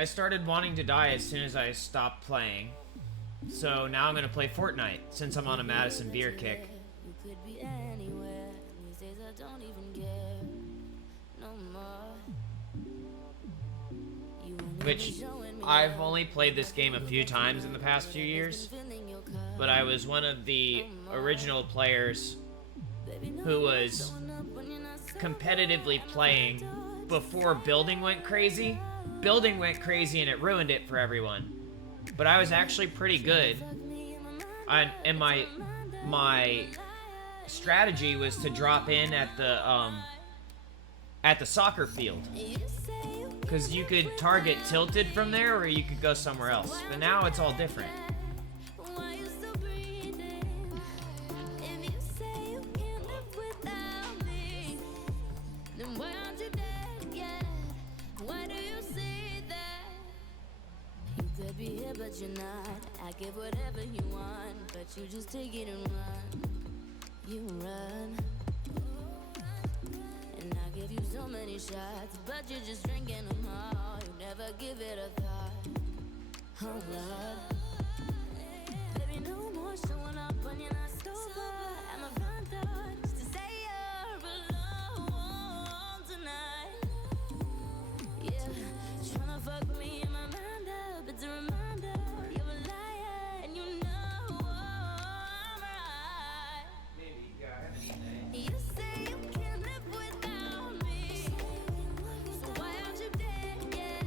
I started wanting to die as soon as I stopped playing. So now I'm gonna play Fortnite since I'm on a Madison beer kick. You could be anywhere. These days I don't even care no more. You only Which showing me I've love. only played this game a few times in the past few years, Filling your cup. but I was one of the original players Baby, no who more was showing up when you're not so competitively playing before building went crazy. Building went crazy and it ruined it for everyone. But I was actually pretty good. And my strategy was to drop in at the soccer field. Because you could target tilted from there or you could go somewhere else. But now it's all different. Why you still breathing? If you say you can't live without me, then why aren't you dead yet? Why do you say that? You could be here but you're not. I give whatever you want, but you just take it and run. You run. And I give you so many shots, but you're just drinking them all. You never give it a thought. Oh Lord. Baby, no more showing up when you're not sober. I'm a front door just to say you're alone tonight. Yeah, tryna fuck me in my mind up. It's a reminder you're a liar and you know I'm right. You say you can't live without me, so why aren't you dead yet?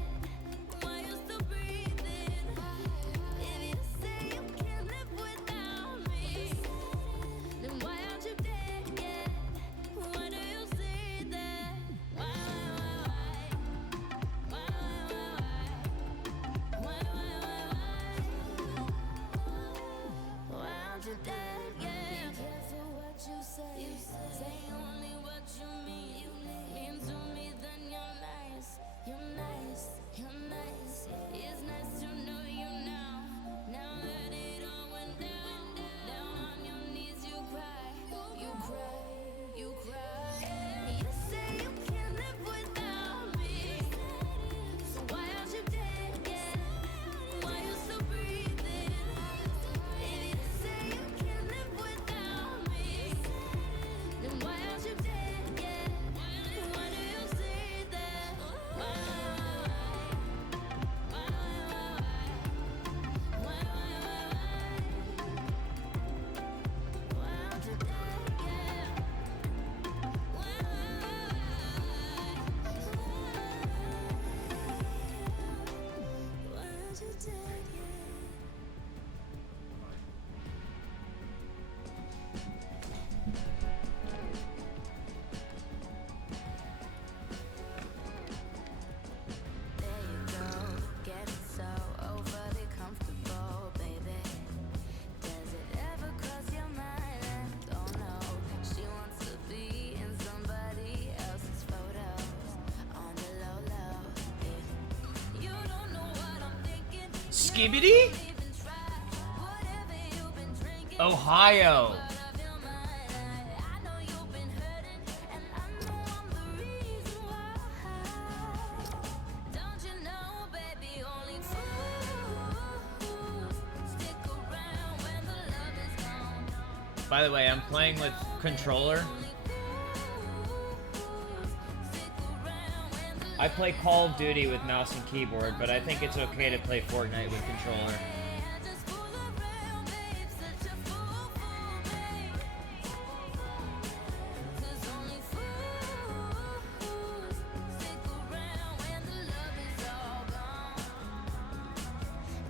Why you still breathing? If you say you can't live without me, then why aren't you dead yet? Why do you say that? Why aren't you dead yet? Be careful what you say. Say only what you mean. Mean to me, then you're nice. You're nice. You're nice. It's nice to know you now. Now that it all went down, down on your knees you cry. You cry. You cry. You say you can't live without me. So why aren't you dead yet? Why you still breathing? If you say you can't live without me, then why aren't you dead yet? Why do you say that? Why aren't you dead yet? Why aren't you dead yet? There you go, getting so overly comfortable, baby. Does it ever cross your mind? Oh no, she wants to be in somebody else's photos on the low low. Yeah. You don't know what I'm thinking. Skibbity? Even try whatever you've been drinking. Ohio. Out of your mind, I know you've been hurting, and I know I'm the reason why. Don't you know, baby, only fools stick around when the love is gone. By the way, I'm playing with controller. I play Call of Duty with mouse and keyboard, but I think it's okay to play Fortnite with controller. Just fool around, babe, such a fool for me. 'Cause only fools stick around when the love is all gone.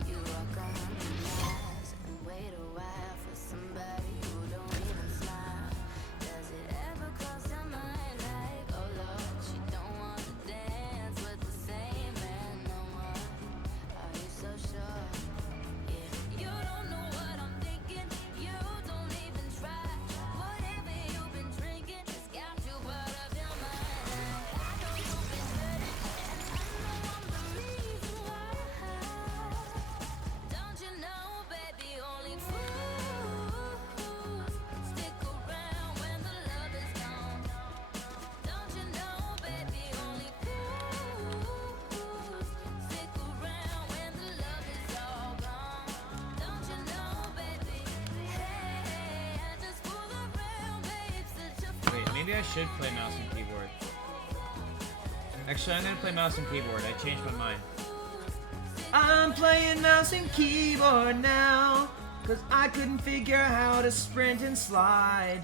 You walk 100 miles and wait a while for somebody who don't even smile. Does it ever cross your mind like, oh Lord, she don't wanna dance with the same man no more? Are you so sure? Maybe I should play mouse and keyboard. Actually, I'm gonna play mouse and keyboard. I changed my mind. I'm playing mouse and keyboard now, cause I couldn't figure out how to sprint and slide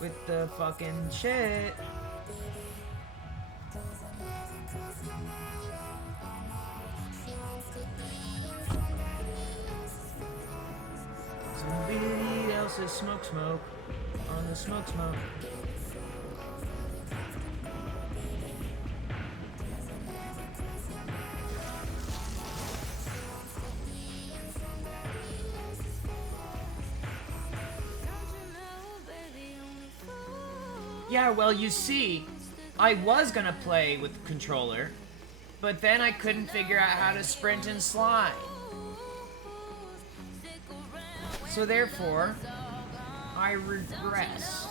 with the fucking shit. Somebody else's smoke on the smoke. Yeah, well, you see, I was gonna play with the controller, but then I couldn't figure out how to sprint and slide. So therefore, I regressed.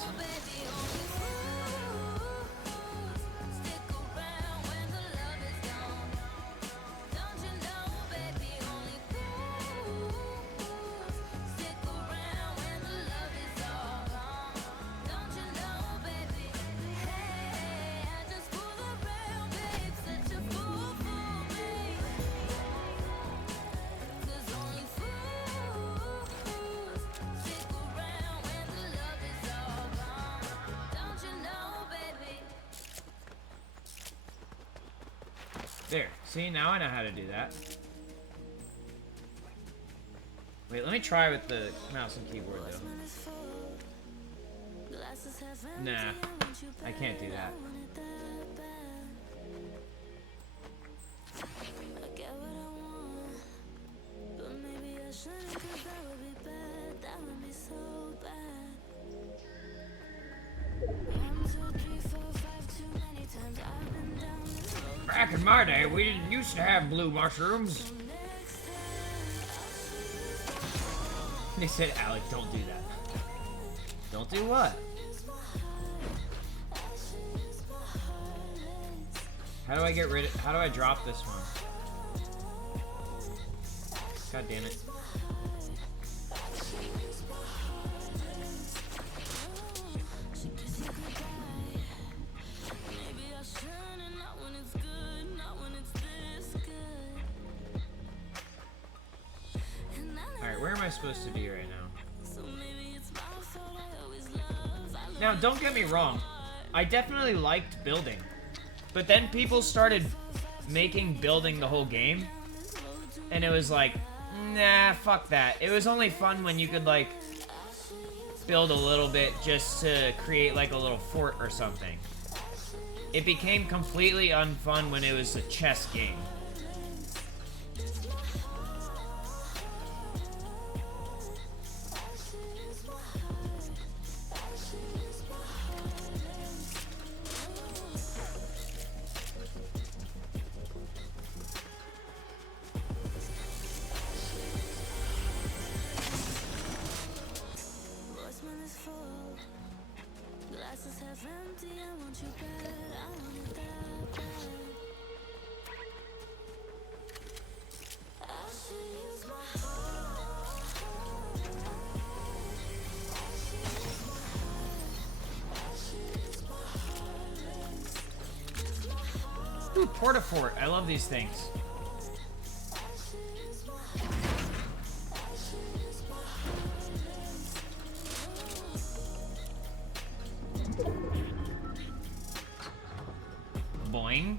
There. See, now I know how to do that. Wait, let me try with the mouse and keyboard, though. Nah, I can't do that. Back in my day, we didn't used to have blue mushrooms. They said, Alec, don't do that. Don't do what? How do I get rid of... How do I drop this one? God damn it. Alright, where am I supposed to be right now? Now, don't get me wrong. I definitely liked building. But then people started making building the whole game. And it was like, nah, fuck that. It was only fun when you could, like, build a little bit just to create, like, a little fort or something. It became completely unfun when it was a chess game. Ooh, Portafort. I love these things. Boing.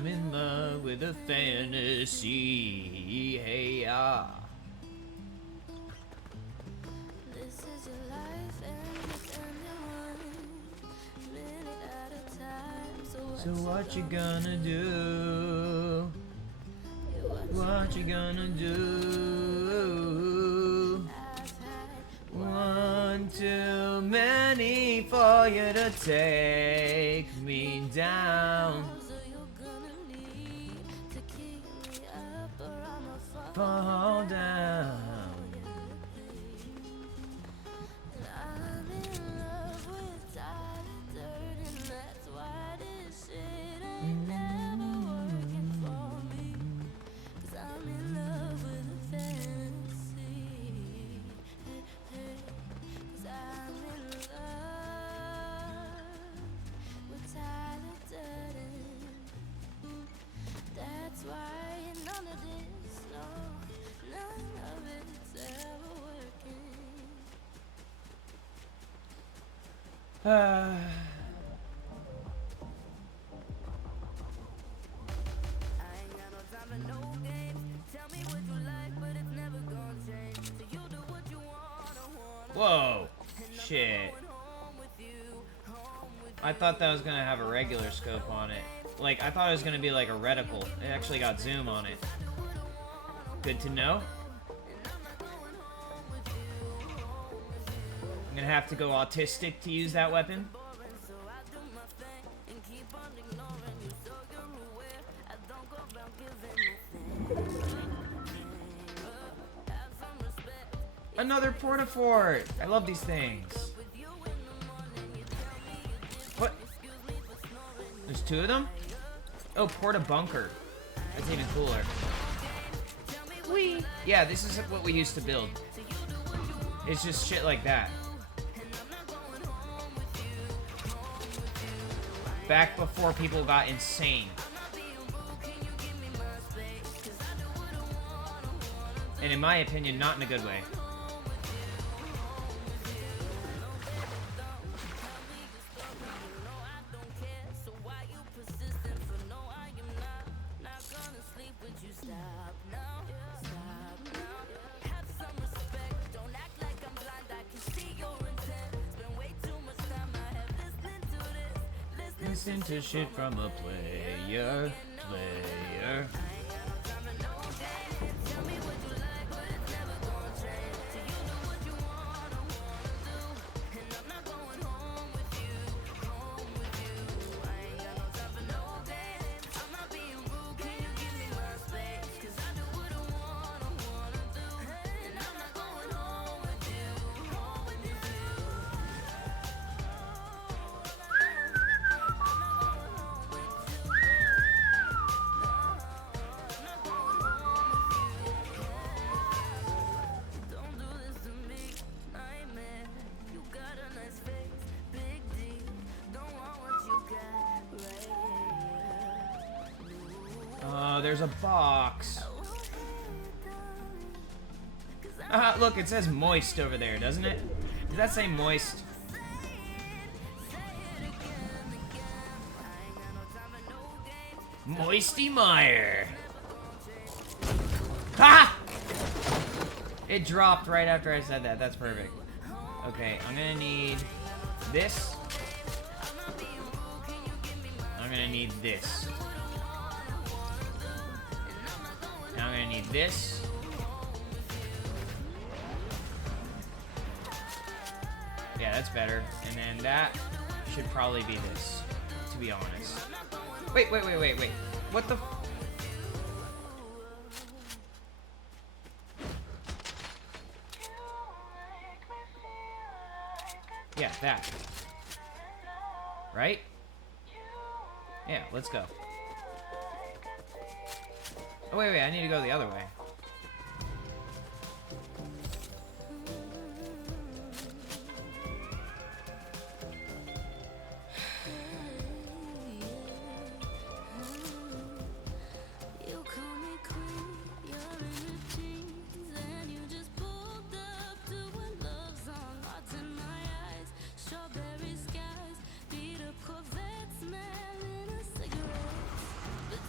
I'm in love with a fantasy. Hey, ah. This is your life and it's ending one minute at a time. So what you gonna do? What you gonna do? One too many for you to take me down. So you're gonna need to keep me up or I'ma Fall down. I'm in love with Tyler Durden. That's why this shit ain't never working for me. 'Cause I'm in love with a fantasy. Hey, hey. 'Cause I'm in love with Tyler Durden. That's why none of this, no, none of it's ever working. I ain't got no time for no games. Tell me what you like, but it's never gonna change. So you do what you wanna. Whoa. Shit. Home with you, home with I thought that was gonna have a regular scope on it. Like, I thought it was gonna be like a reticle. It actually got zoom on it. Good to know. I'm gonna have to go autistic to use that weapon. so I do my thing and keep on ignoring you. So you're aware I don't go around giving nothing. Have some respect. Another Portafort! I love these things. With you in the morning, you tell me you What? excuse me for snoring. There's two of them? Oh, Porta Bunker. That's even cooler. Whee! Yeah, this is what we used to build. It's just shit like that. Back before people got insane. And in my opinion, not in a good way. So why you persistent for no, I am not gonna sleep with you. Stop now, stop now. Have some respect. Don't act like I'm blind. I can see your intent. Spend way too much time I have listening to this. Listen to shit from a player. Tell me what you like, but it's never gonna change. So you do what you wanna do. And I'm not going home with you, home with you. I ain't got no time for no games. I'm not being rude, can you give me my space? 'Cause I do what I wanna do. And I'm not going home with you, home with you. Don't do this to me, nightmare. You got a nice face, big deal. Don't want what you got right here. There's a box. Look, it says moist over there, doesn't it? Does that say moist? Moisty Meyer. Ha! It dropped right after I said that. That's perfect. Okay, I'm gonna need this. I'm gonna need this. Now I'm gonna need this. Yeah, that's better. And then that should probably be this, to be honest. Wait. What the? Yeah, that. Right? Yeah, let's go. Oh, wait, I need to go the other way. You call me queen, you're in your jeans, and you just pulled up to a love song. Hearts in my eyes, strawberry skies, beat up Corvette, smelling a cigarette. But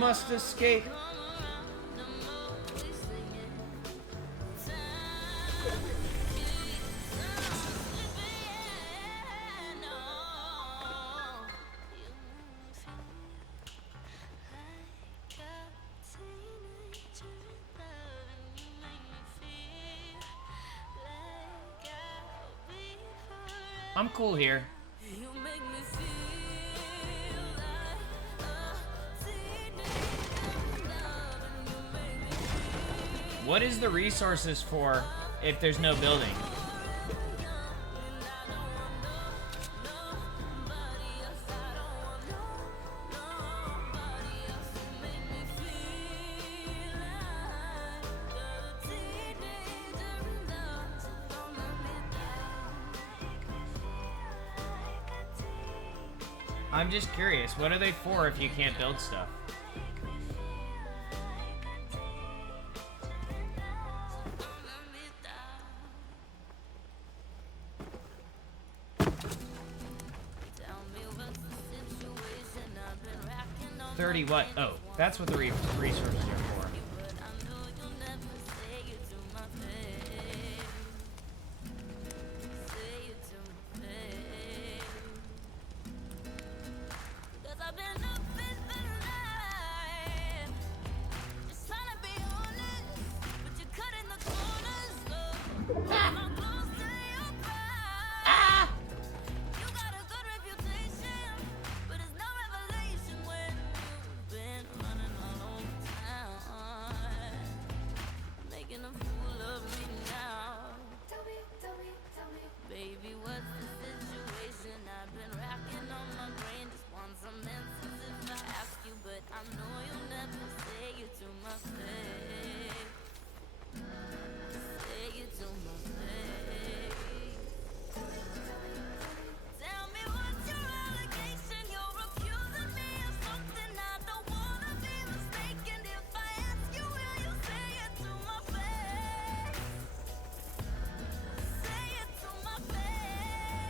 must escape. I'm cool here. What is the resources for if there's no building? I'm just curious, what are they for if you can't build stuff? What? Oh, that's what the resources are for.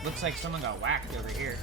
Looks like someone got whacked over here.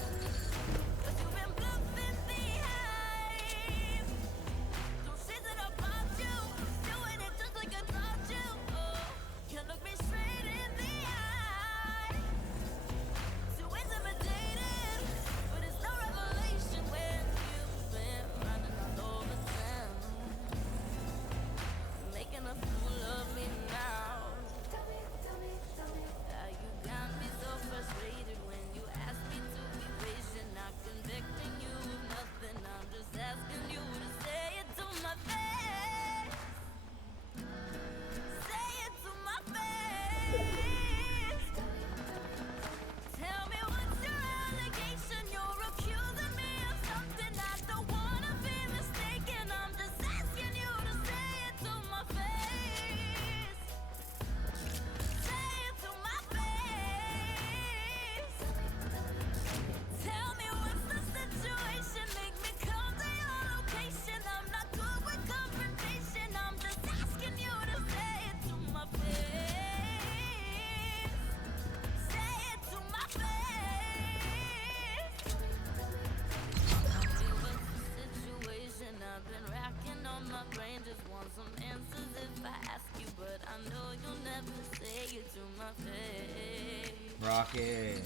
Rocket.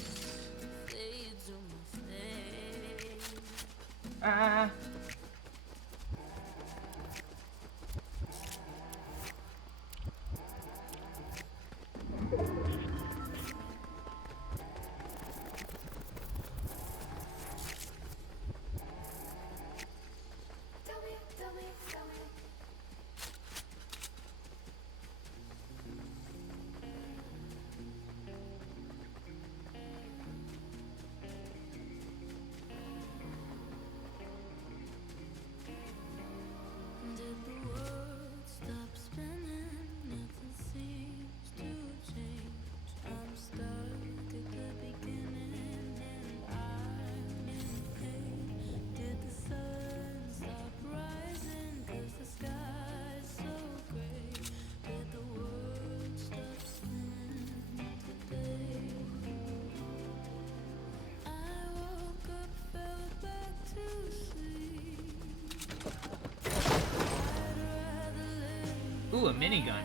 Ah. Ooh, a minigun.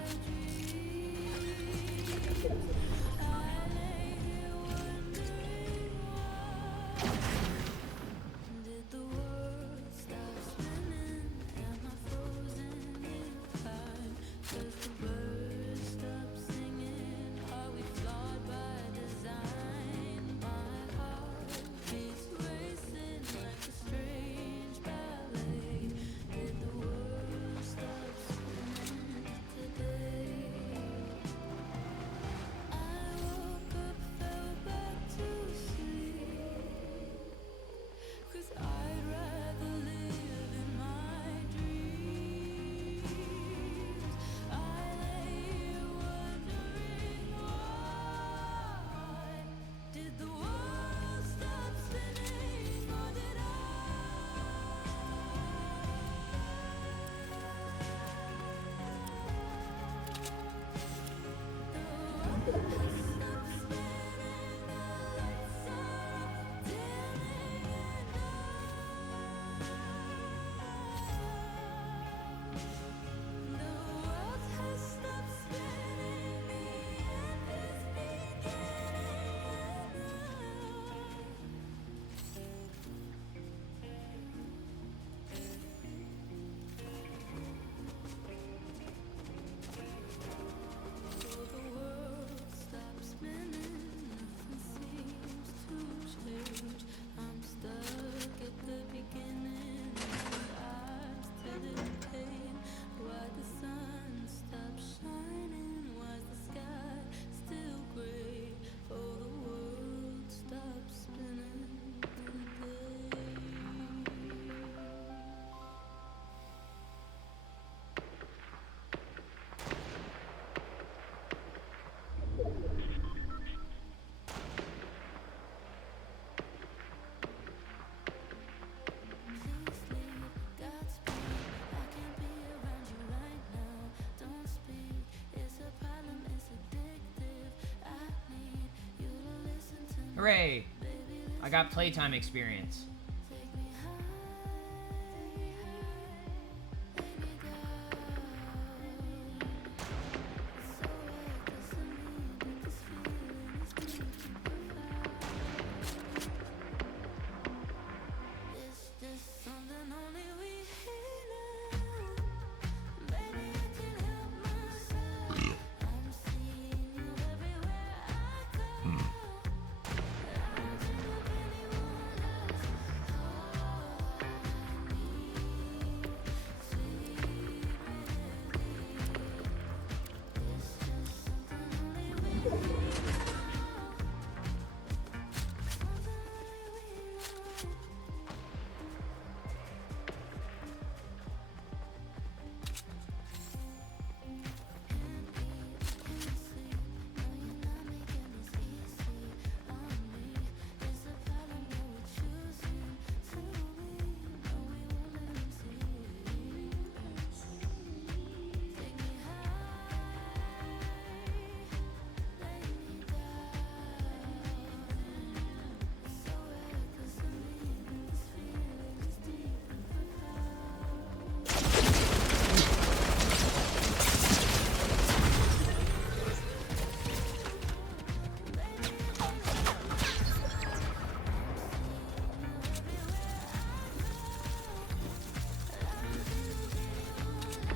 Hooray! I got playtime experience.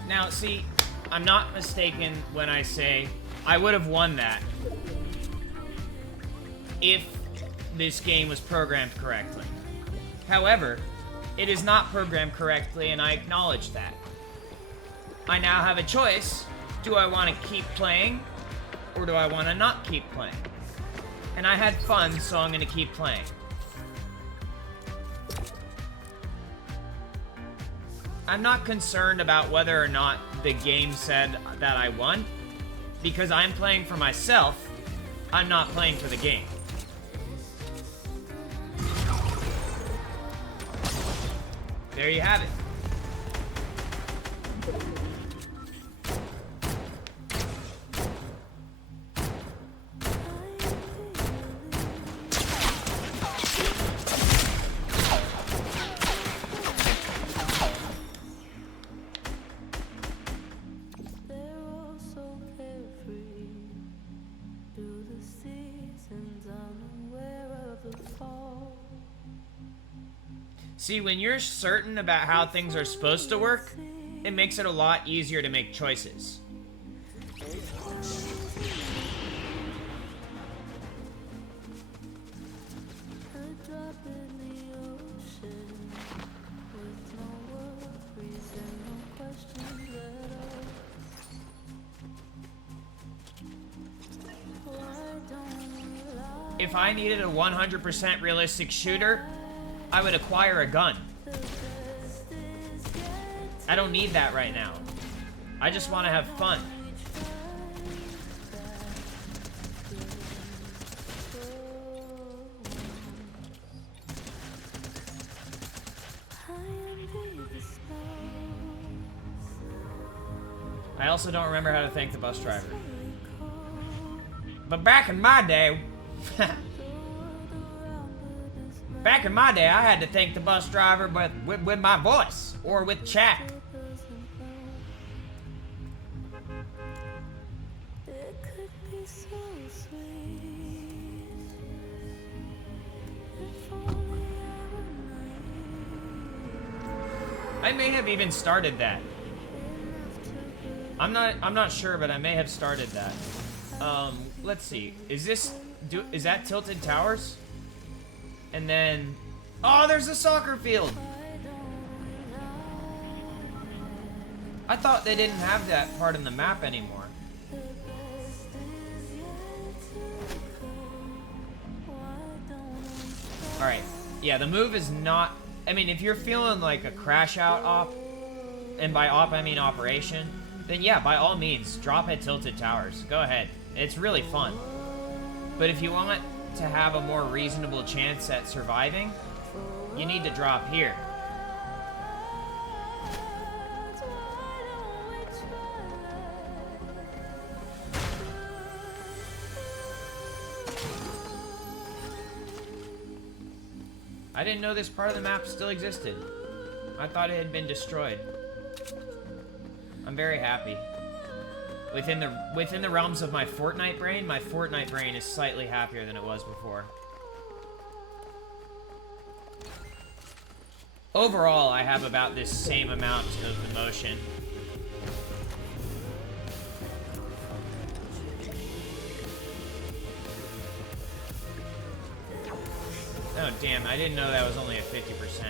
Now, see, I'm not mistaken when I say I would have won that if this game was programmed correctly. However, it is not programmed correctly, and I acknowledge that. I now have a choice. Do I want to keep playing, or do I want to not keep playing? And I had fun, so I'm going to keep playing. I'm not concerned about whether or not the game said that I won, because I'm playing for myself. I'm not playing for the game. There you have it. See, when you're certain about how things are supposed to work, it makes it a lot easier to make choices. If I needed a 100% realistic shooter, I would acquire a gun. I don't need that right now. I just want to have fun. I also don't remember how to thank the bus driver. But back in my day, back in my day, I had to thank the bus driver with my voice or with chat. I may have even started that. I'm not sure, but I may have started that. Let's see. Is that Tilted Towers? And then, oh, there's a soccer field. I thought they didn't have that part in the map anymore. All right. Yeah, the move is not, I mean, if you're feeling like a crash out op, and by op I mean operation, then yeah, by all means, drop at Tilted Towers. Go ahead. It's really fun. But if you want to have a more reasonable chance at surviving, you need to drop here. I didn't know this part of the map still existed. I thought it had been destroyed. I'm very happy. Within the realms of my Fortnite brain is slightly happier than it was before. Overall, I have about this same amount of emotion. Oh damn, I didn't know that was only at 50%.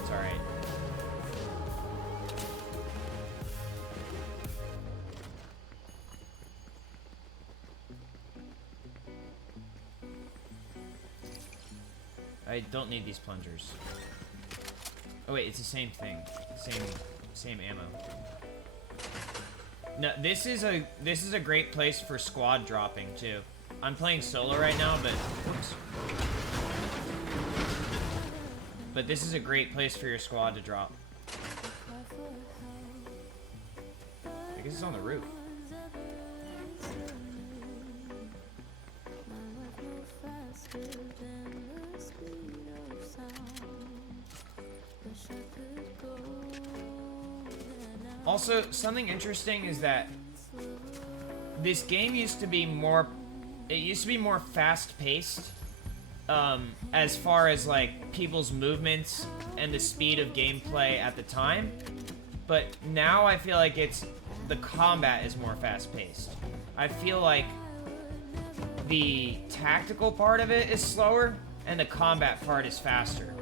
It's alright. I don't need these plungers. Oh wait, it's the same thing. Same ammo. No, this is a great place for squad dropping too. I'm playing solo right now, but whoops. But this is a great place for your squad to drop. I guess it's on the roof. Also, something interesting is that this game used to be more fast-paced, as far as like people's movements and the speed of gameplay at the time. But now I feel like the combat is more fast-paced. I feel like the tactical part of it is slower and the combat part is faster.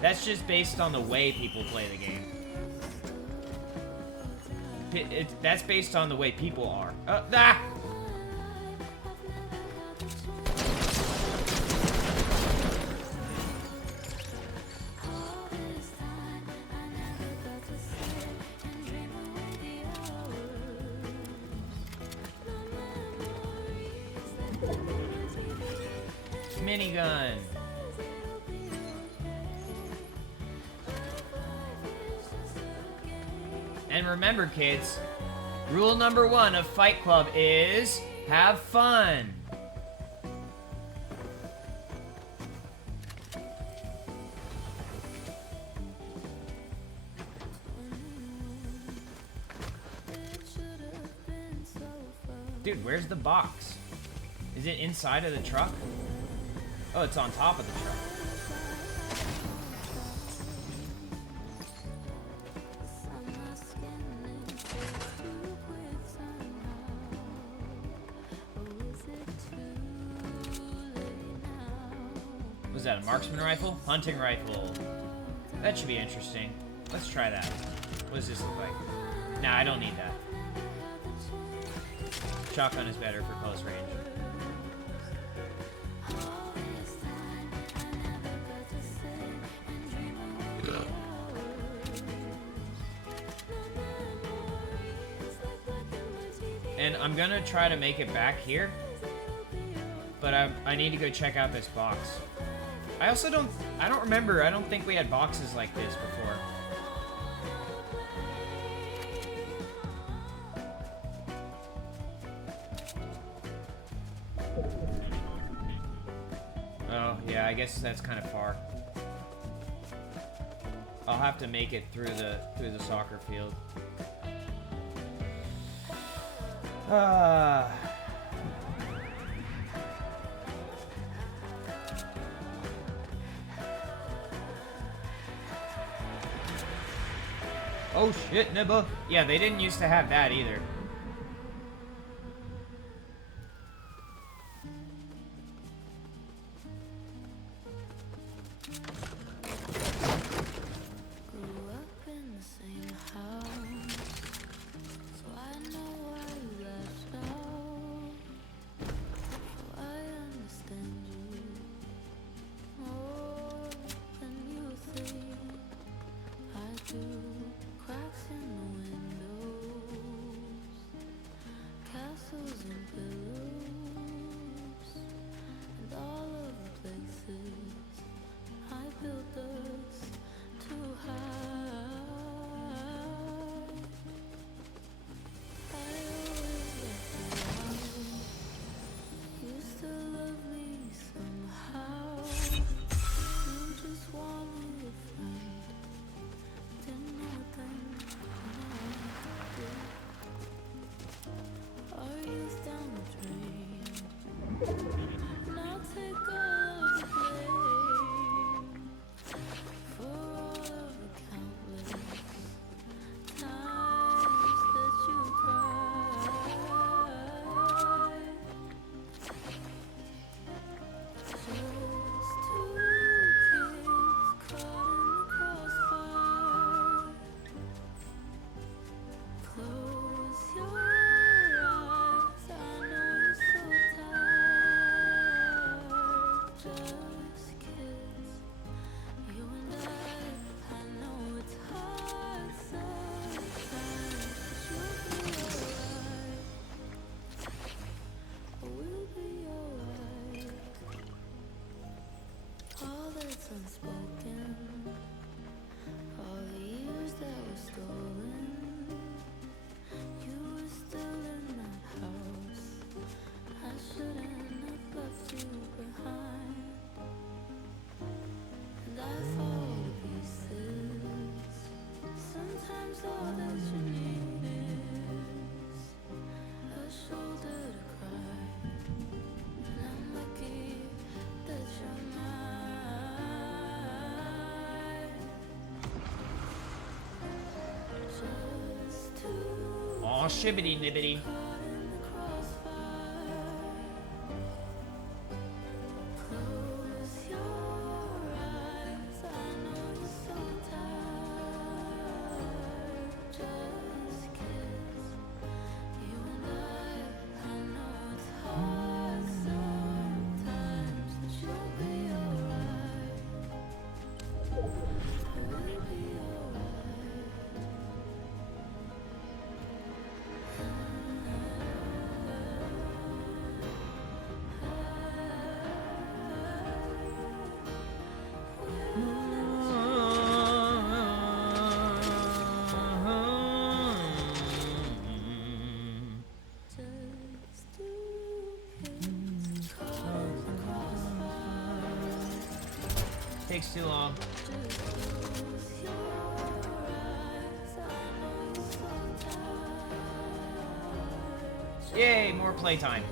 That's just based on the way people play the game. That's based on the way people are. Ah! Minigun. And remember, kids, rule number 1 of Fight Club is have fun. Dude, where's the box? Is it inside of the truck? Oh, it's on top of the truck. Was that a marksman rifle? Hunting rifle. That should be interesting. Let's try that. What does this look like? Nah, I don't need that. Shotgun is better for close range. And I'm gonna try to make it back here, but I need to go check out this box. I also don't remember, I don't think we had boxes like this before. Oh, yeah, I guess that's kind of far. I'll have to make it through the soccer field. Oh shit, Nibba. Yeah, they didn't used to have that either. Aw, shibbity nibbity. Takes too long. Yay, more playtime.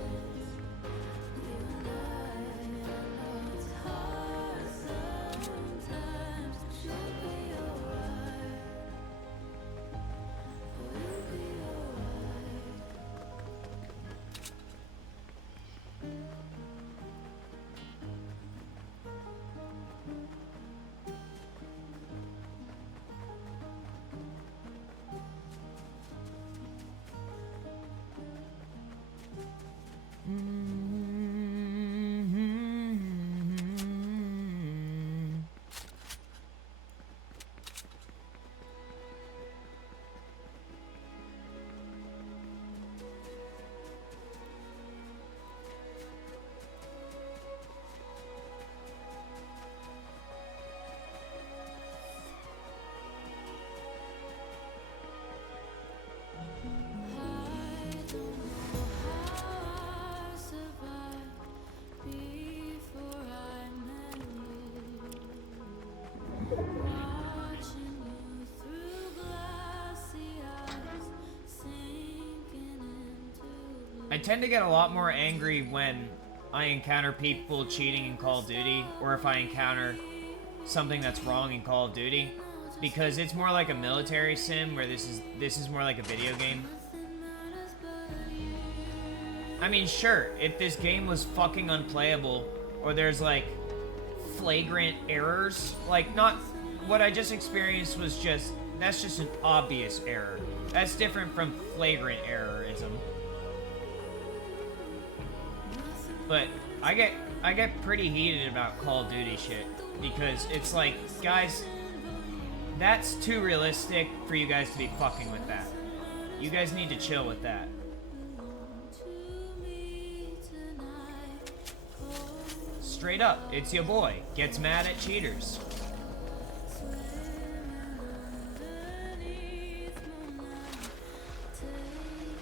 I tend to get a lot more angry when I encounter people cheating in Call of Duty, or if I encounter something that's wrong in Call of Duty, because it's more like a military sim, where this is more like a video game. I mean, sure, if this game was fucking unplayable, or there's like flagrant errors, like not what I just experienced was just, that's just an obvious error. That's different from flagrant errorism. But I get pretty heated about Call of Duty shit, because it's like, guys, that's too realistic for you guys to be fucking with that. You guys need to chill with that. Straight up, it's your boy, gets mad at cheaters.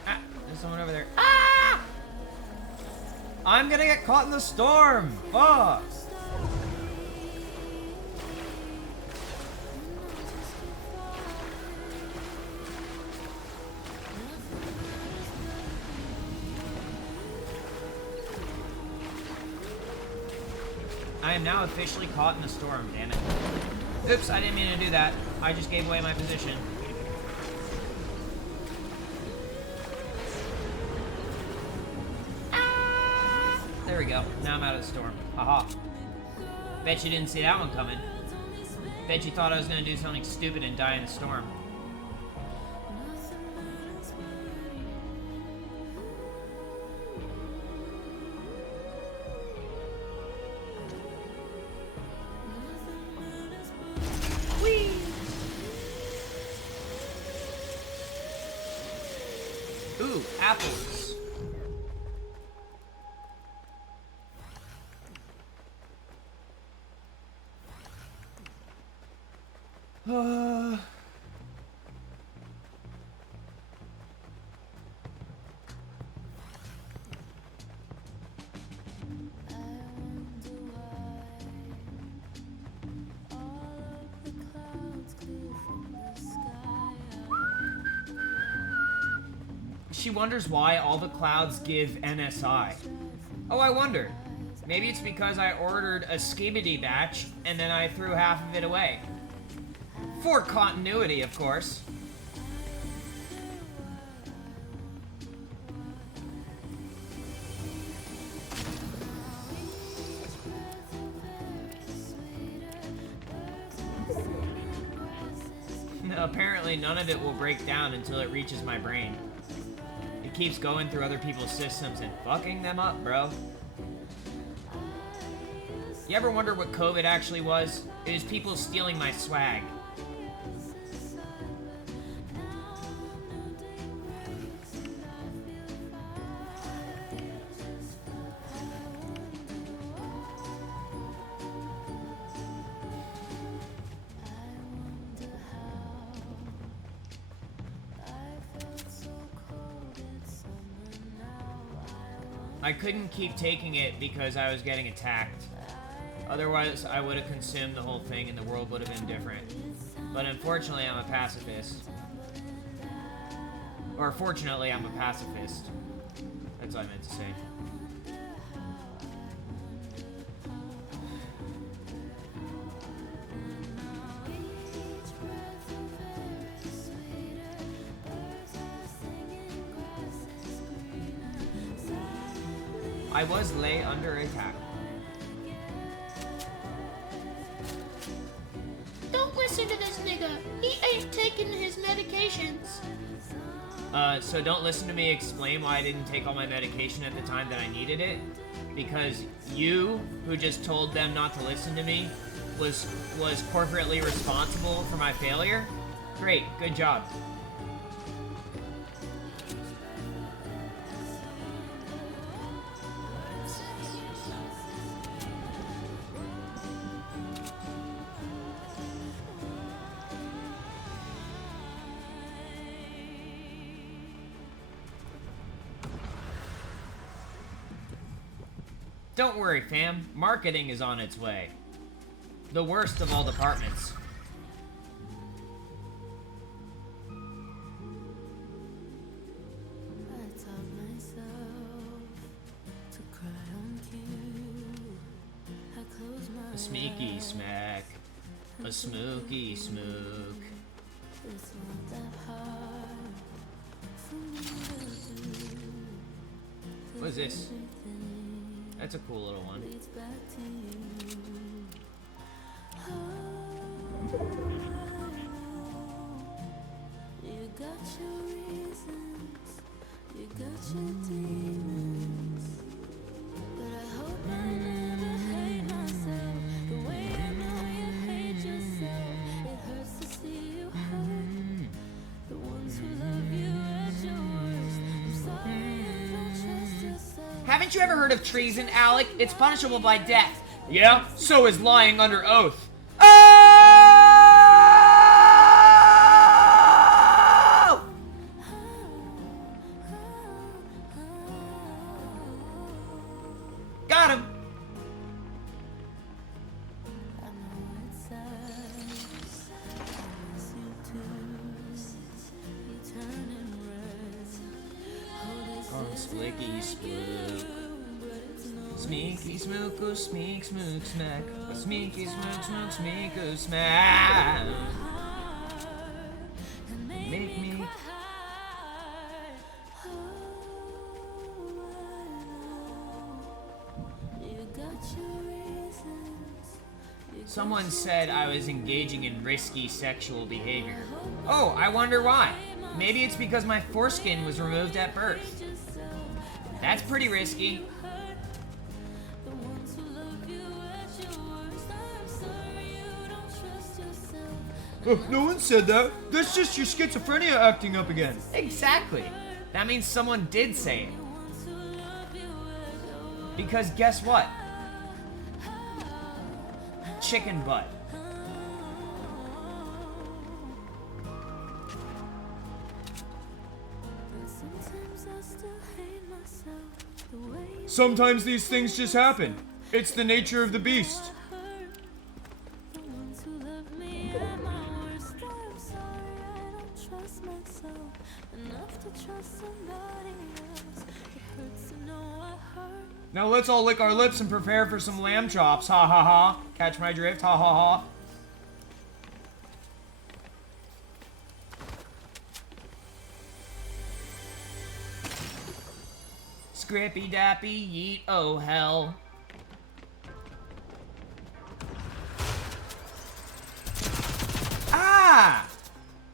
Ah, there's someone over there. Ah! I'm gonna get caught in the storm! Fuck! I am now officially caught in the storm, damn it. Oops, I didn't mean to do that. I just gave away my position. Ah! There we go. Now I'm out of the storm. Haha. Bet you didn't see that one coming. Bet you thought I was gonna do something stupid and die in the storm. Ooh, apples. She wonders why all the clouds give NSI. Oh, I wonder. Maybe it's because I ordered a Skibidi batch and then I threw half of it away. For continuity, of course. Apparently, none of it will break down until it reaches my brain. It keeps going through other people's systems and fucking them up, bro. You ever wonder what COVID actually was? It was people stealing my swag. I couldn't keep taking it because I was getting attacked. Otherwise, I would have consumed the whole thing and the world would have been different. But unfortunately, I'm a pacifist. Or fortunately, I'm a pacifist. That's what I meant to say. I was lay under attack. Don't listen to this nigga. He ain't taking his medications. So don't listen to me explain why I didn't take all my medication at the time that I needed it. Because you, who just told them not to listen to me, was corporately responsible for my failure. Great, good job. Don't worry, fam. Marketing is on its way. The worst of all departments. I taught myself to cry on cue. I close my A smeeky smack. A smooky smook. It's not that hard for me to do. What is this? That's a cool little one. Leads back to you. Oh, you got your reasons, you got your demons, but I hope I never hate myself the way I know you hate yourself. It hurts to see you hurt the ones who love you at your worst. I'm sorry you don't trust yourself. Haven't you ever heard of treason, Alec? It's punishable by death. Yeah, so is lying under oath. Oh! Got him. I know it sucks. I miss you too. You turning red. Oh, this is Slicky spook. but it's no Smeeky smooko, smeek smook smack. A smeeky smook smook smeeko smack. and Make me. cry. Oh, I know. You got your reasons. You Someone said I was engaging in risky sexual behavior. Oh, I wonder why. Maybe it's because my foreskin was removed at birth. That's pretty risky. the ones who love you at your worst. I'm sorry you don't trust yourself. No one said that. That's just your schizophrenia acting up again. Exactly. That means someone did say it. The ones who love you at your worst. Because guess what? Chicken butt. And sometimes I still hate myself the way you Sometimes these things just happen. It's the nature of the beast. hurt. The ones who love me at my worst. I'm sorry I don't trust myself enough to trust somebody else. It hurts to know I hurt. Now let's all lick our lips and prepare for some lamb chops. Ha ha ha. Catch my drift. Ha ha ha. Scrippy dappy yeet oh hell. Ah!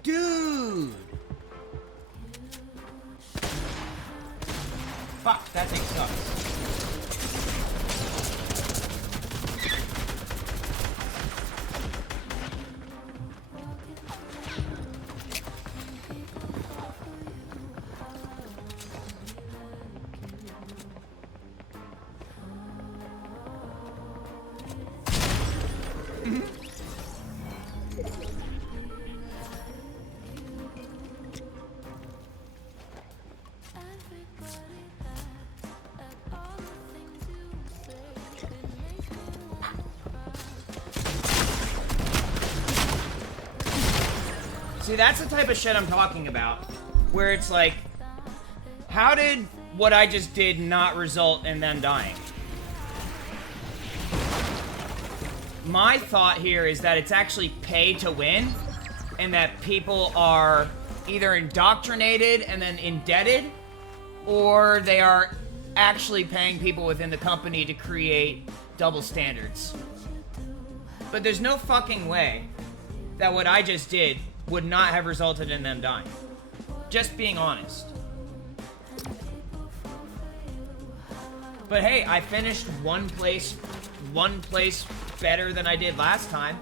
Dude! Fuck, that thing sucks. See, that's the type of shit I'm talking about. Where it's like, how did what I just did not result in them dying. My thought here is that it's actually pay to win, and that people are either indoctrinated and then indebted, or they are actually paying people within the company to create double standards. But there's no fucking way that what I just did would not have resulted in them dying. Just being honest. But hey, I finished one place better than I did last time.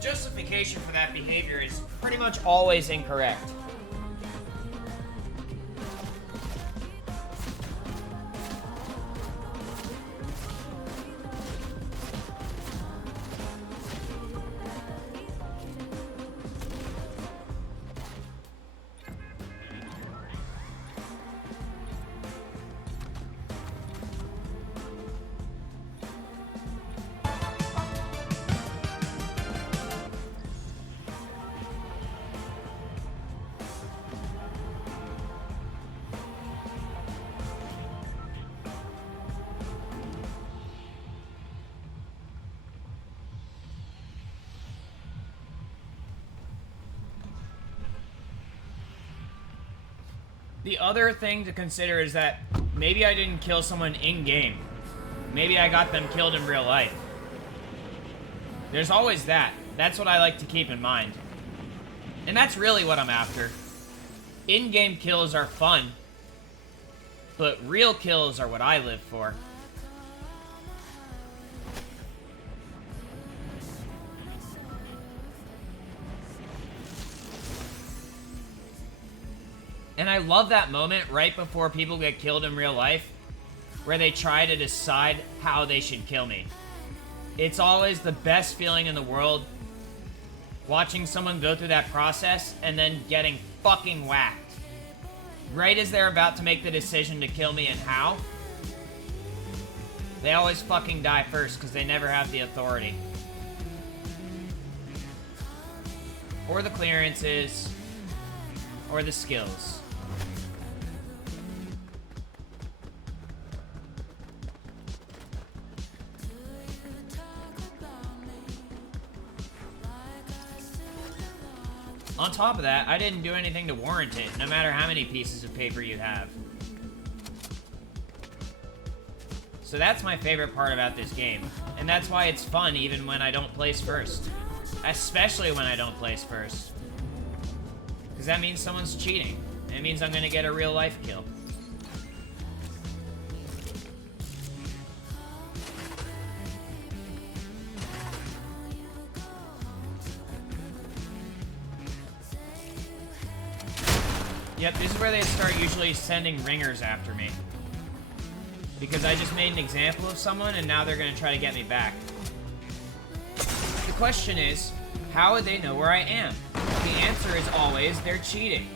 Justification for that behavior is pretty much always incorrect. The other thing to consider is that maybe I didn't kill someone in-game. Maybe I got them killed in real life. There's always that. That's what I like to keep in mind. And that's really what I'm after. In-game kills are fun, but real kills are what I live for. And I love that moment right before people get killed in real life, where they try to decide how they should kill me. It's always the best feeling in the world, watching someone go through that process and then getting fucking whacked. Right as they're about to make the decision to kill me and how, they always fucking die first because they never have the authority. Or the clearances, or the skills. On top of that, I didn't do anything to warrant it, no matter how many pieces of paper you have. So that's my favorite part about this game, and that's why it's fun even when I don't place first. Especially when I don't place first. Because that means someone's cheating. It means I'm gonna get a real life kill. Yep, this is where they start usually sending ringers after me. Because I just made an example of someone and now they're gonna try to get me back. The question is, how would they know where I am? The answer is always, they're cheating.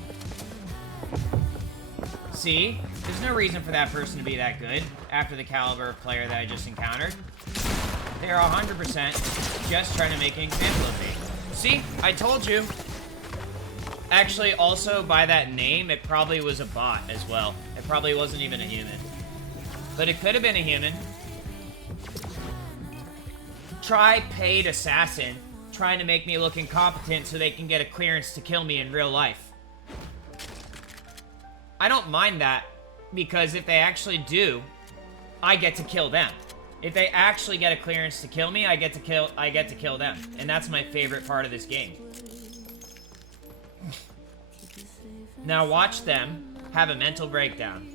See? There's no reason for that person to be that good after the caliber of player that I just encountered. They are 100% just trying to make an example of me. See? I told you. Actually, also, by that name, it probably was a bot as well. It probably wasn't even a human. But it could have been a human. Try paid assassin, trying to make me look incompetent so they can get a clearance to kill me in real life. I don't mind that, because if they actually do, I get to kill them. If they actually get a clearance to kill me, I get to kill them. And that's my favorite part of this game. Now watch them have a mental breakdown.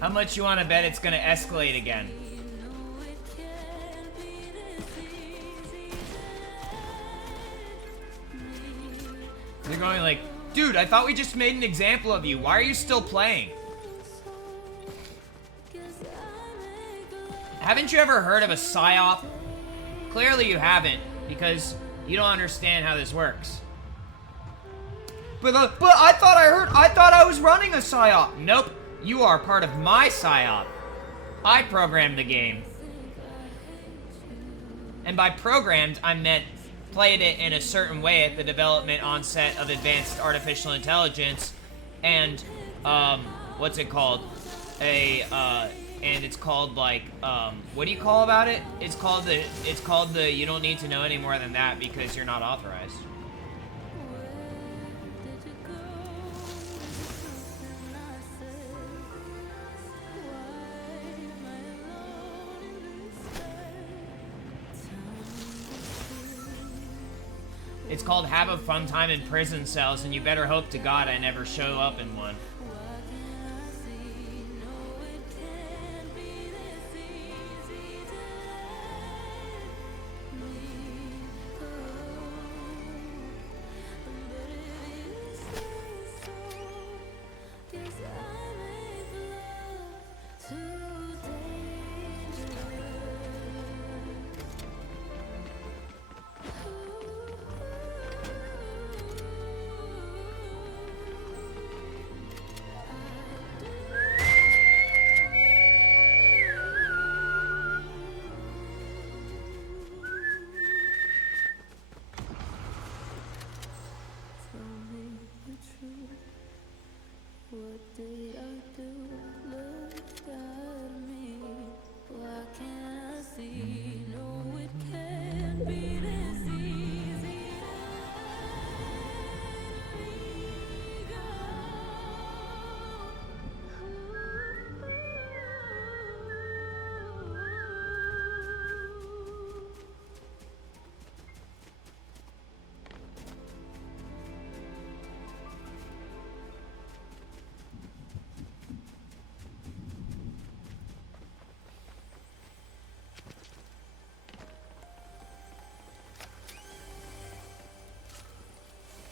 How much you want to bet it's going to escalate again? They're going like, dude, I thought we just made an example of you. Why are you still playing? Haven't you ever heard of a PSYOP? Clearly you haven't, because you don't understand how this works. But I thought I was running a PSYOP. Nope. You are part of my PSYOP. I programmed the game. And by programmed, I meant played it in a certain way at the development onset of advanced artificial intelligence and, what's it called? And it's called like, what do you call about it? It's called the you don't need to know any more than that because you're not authorized. It's called Have a Fun Time in Prison Cells, and you better hope to God I never show up in one.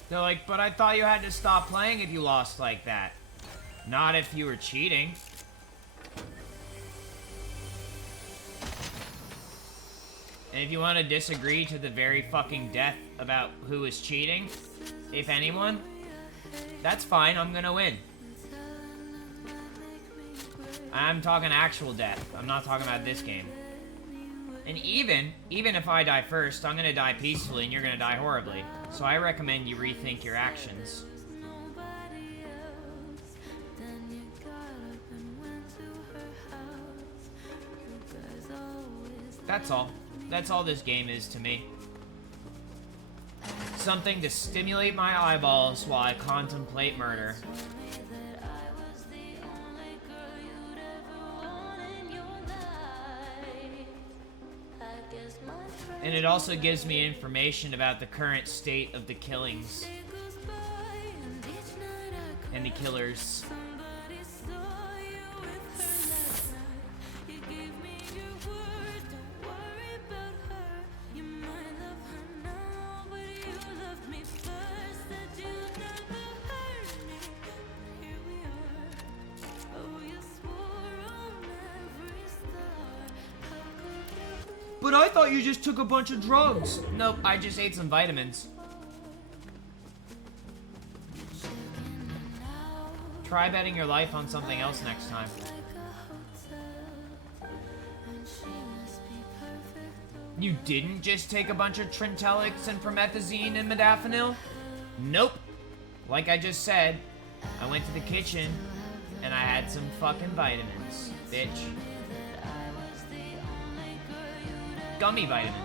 They're like, but I thought you had to stop playing if you lost like that. Not if you were cheating. And if you want to disagree to the very fucking death about who is cheating, if anyone, that's fine, I'm gonna win. I'm talking actual death. I'm not talking about this game. And even if I die first, I'm gonna die peacefully and you're gonna die horribly. So I recommend you rethink your actions. That's all. That's all this game is to me. Something to stimulate my eyeballs while I contemplate murder. And it also gives me information about the current state of the killings and the killers. But I thought you just took a bunch of drugs. Nope, I just ate some vitamins. Try betting your life on something else next time. You didn't just take a bunch of Trintellix and promethazine and modafinil? Nope. Like I just said, I went to the kitchen and I had some fucking vitamins, bitch. Gummy vitamins.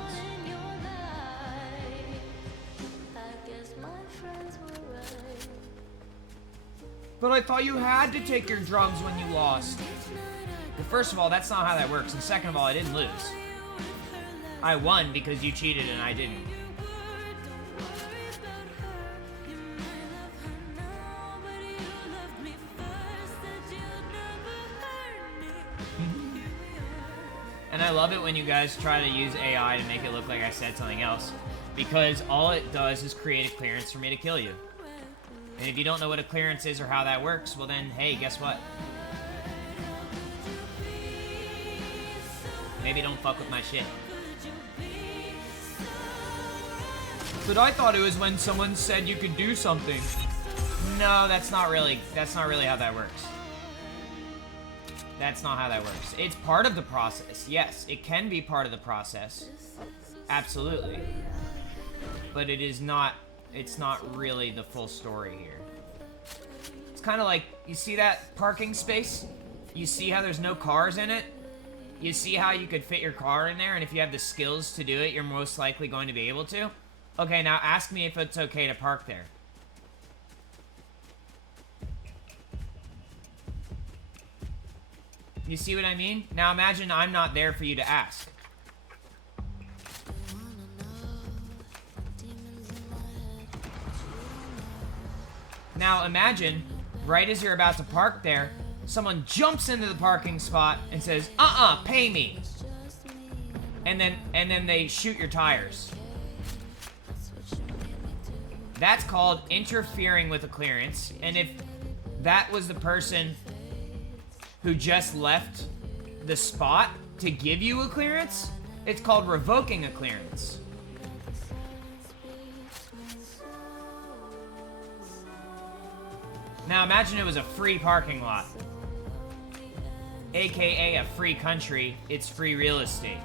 But I thought you had to take your drugs when you lost. Well, first of all, that's not how that works. And second of all, I didn't lose. I won because you cheated and I didn't. And I love it when you guys try to use AI to make it look like I said something else. Because all it does is create a clearance for me to kill you. And if you don't know what a clearance is or how that works, well then, hey, guess what? Maybe don't fuck with my shit. But I thought it was when someone said you could do something. No, that's not really how that works. That's not how that works. It's part of the process. Yes, it can be part of the process. Absolutely. But it's not really the full story here. It's kind of like, you see that parking space? You see how there's no cars in it? You see how you could fit your car in there, and if you have the skills to do it, you're most likely going to be able to? Okay, now ask me if it's okay to park there. You see what I mean? Now imagine I'm not there for you to ask. Now imagine, right as you're about to park there, someone jumps into the parking spot and says, pay me. And then they shoot your tires. That's called interfering with a clearance. And if that was the person who just left the spot to give you a clearance, it's called revoking a clearance. Now imagine it was a free parking lot. AKA a free country, it's free real estate.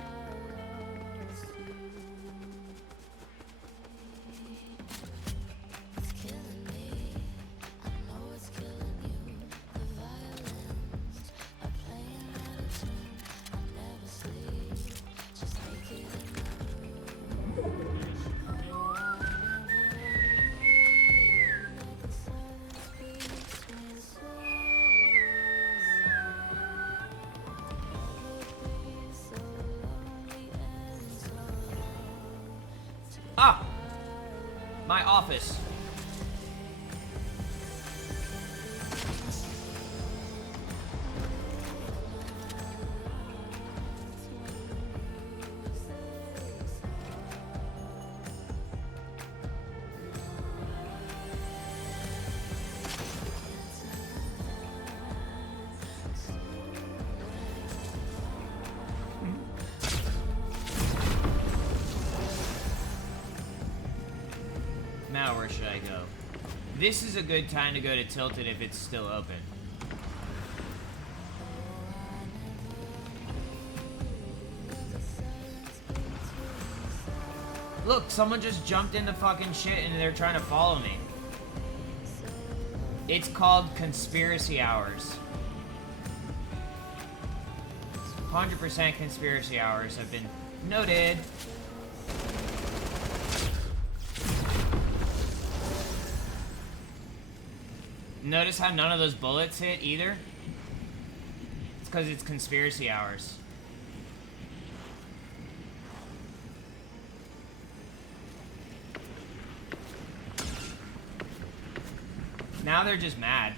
My office. Now where should I go? This is a good time to go to Tilted if it's still open. Look, someone just jumped into fucking shit and they're trying to follow me. It's called Conspiracy Hours. 100% Conspiracy Hours have been noted. Notice how none of those bullets hit either? It's because it's Conspiracy Hours. Now they're just mad.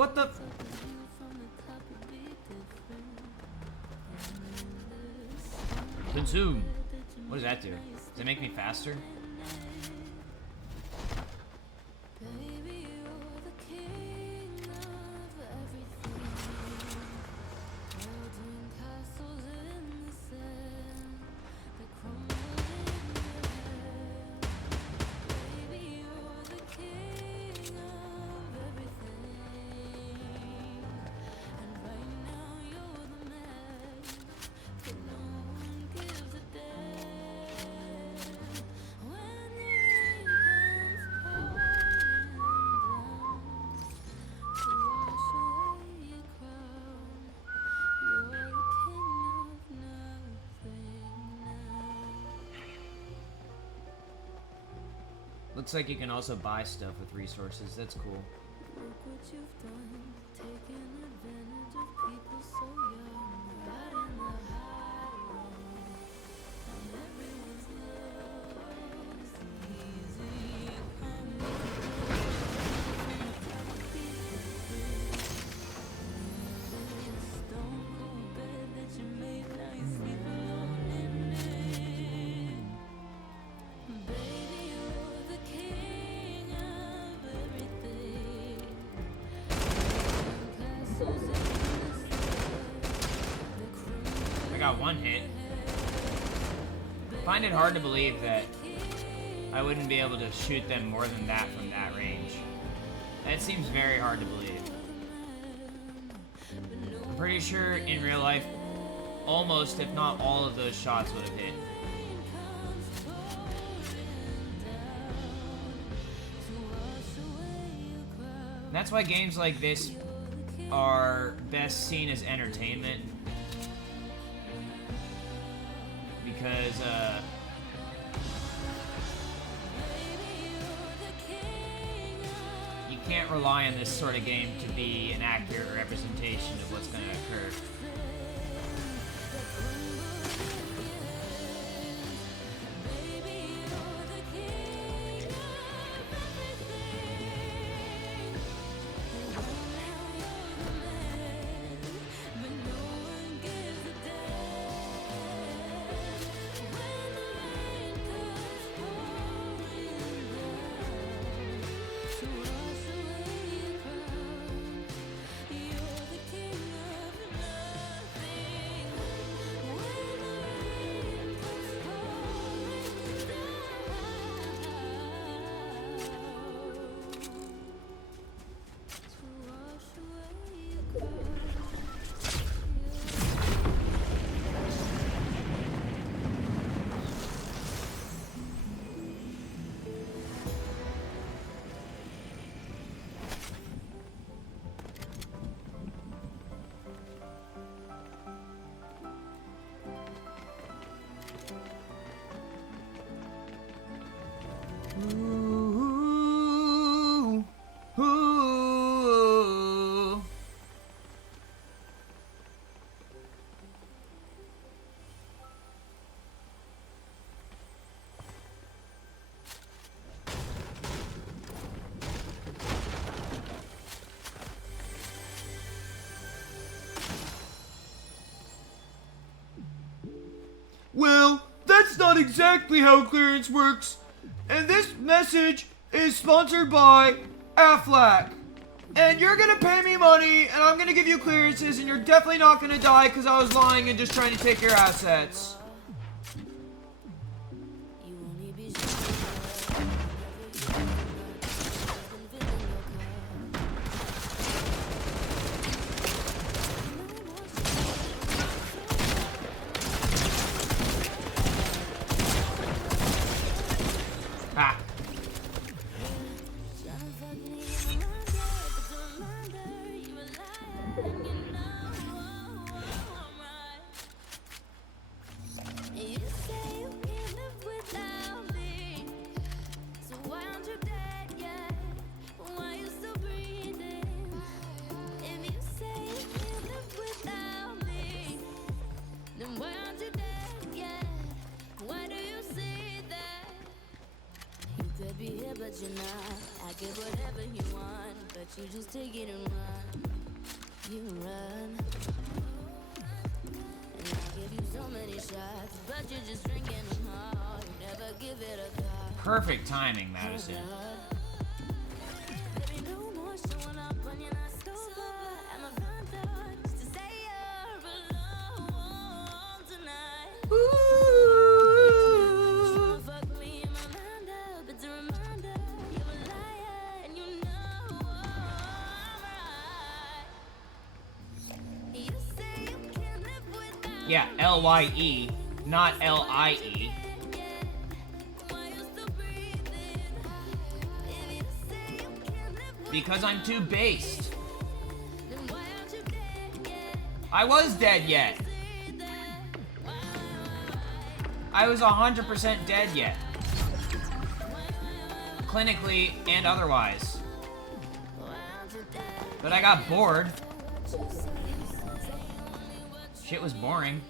What the? Consume. What does that do? Does it make me faster? Looks like you can also buy stuff with resources. That's cool. Look what you've done, taking advantage of people so young, riding the high road, and everyone's lost. Easy come, stone cold bed that you made, now you sleep alone in it. Baby, you're the king of everything. Castles in the I got one hit. Find it hard to believe that I wouldn't be able to shoot them more than that from that range. That seems very hard to believe. I'm pretty sure in real life, almost, if not all of those shots would have hit. And that's why games like this are best seen as entertainment. Because, you can't rely on this sort of game to be an accurate representation of what's going to occur. Ooh, ooh. Well, that's not exactly how clearance works. And this message is sponsored by Aflac. And you're gonna pay me money, and I'm gonna give you clearances, and you're definitely not gonna die because I was lying and just trying to take your assets. you only be Ah. you just take it and run. You run. And I give you so many shots, but you're just drinking them all. You never give it a thought. Perfect timing, Madison. Baby, no more showing up when you're not sober. I'm a front door just to say you're alone tonight. Tryna fuck me in my mind up. It's a reminder you're a liar and you know I'm right. You say you can't live without Yeah, L-Y-E, not L-I-E. why you still breathing. If you say you can't live without, Because I'm too based. then why aren't you dead yet? I was dead yet. I was 100% dead yet. Clinically and otherwise. But I got bored. Shit was boring.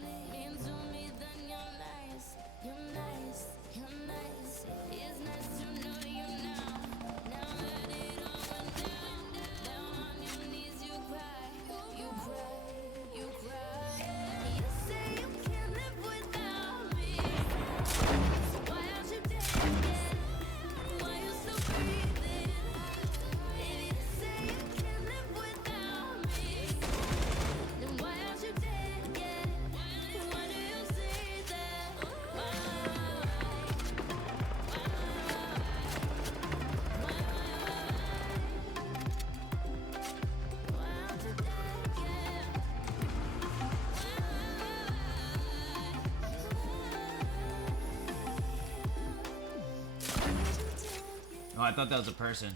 Oh, I thought that was a person.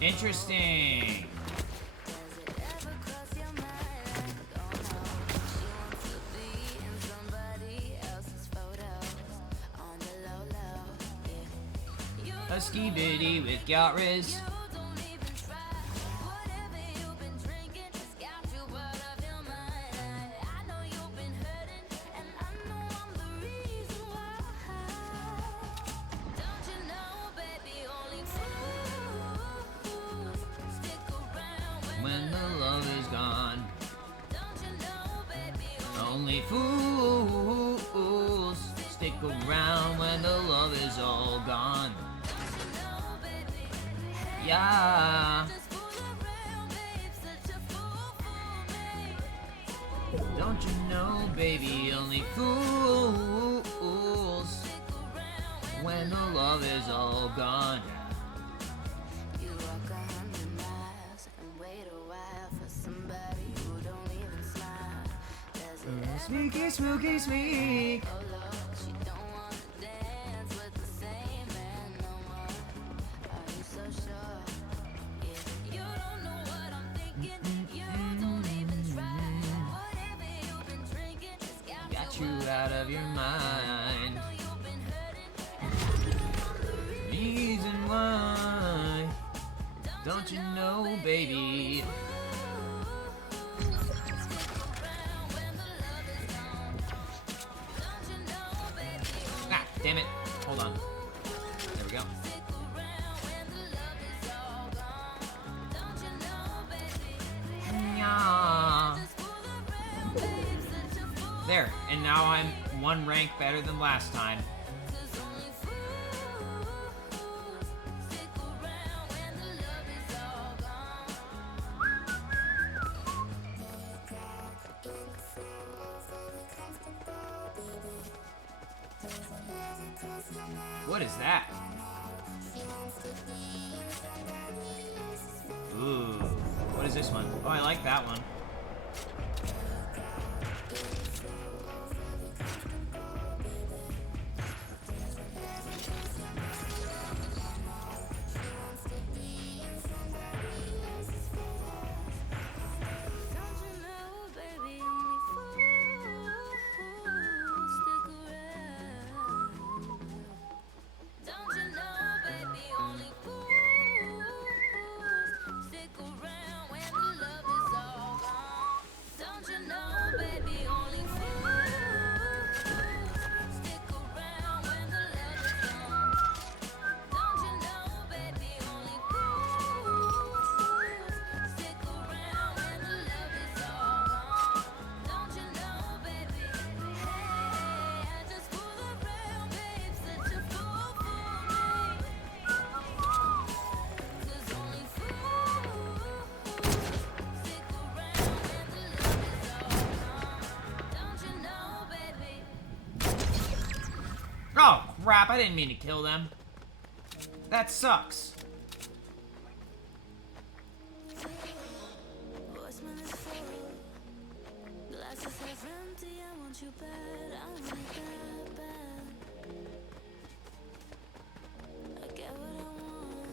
Interesting. A ski biddy with Yaris. When the love is gone, only fools stick around when the love is all gone. Yeah. Don't you know, baby, only fools when the love is all gone. You walk 100 miles and wait a while for somebody who don't even smile. Does it ever Spooky, spooky, sweet. go low? She don't wanna dance with the same man no more. Are you so sure? Yeah, you don't know what I'm thinking. You don't even try. Whatever you've been drinking has Got you out of your mind. you've been hurting. Reason why? Don't you know, baby? Ah, damn it. Hold on. There we go. Yeah. There, and now I'm one rank better than last time. What is that? Ooh, what is this one? Oh, I like that one. crap, I didn't mean to kill them. That sucks. Voicemail is full. Glasses half empty, I want you bad. I want it that bad. I get what I want,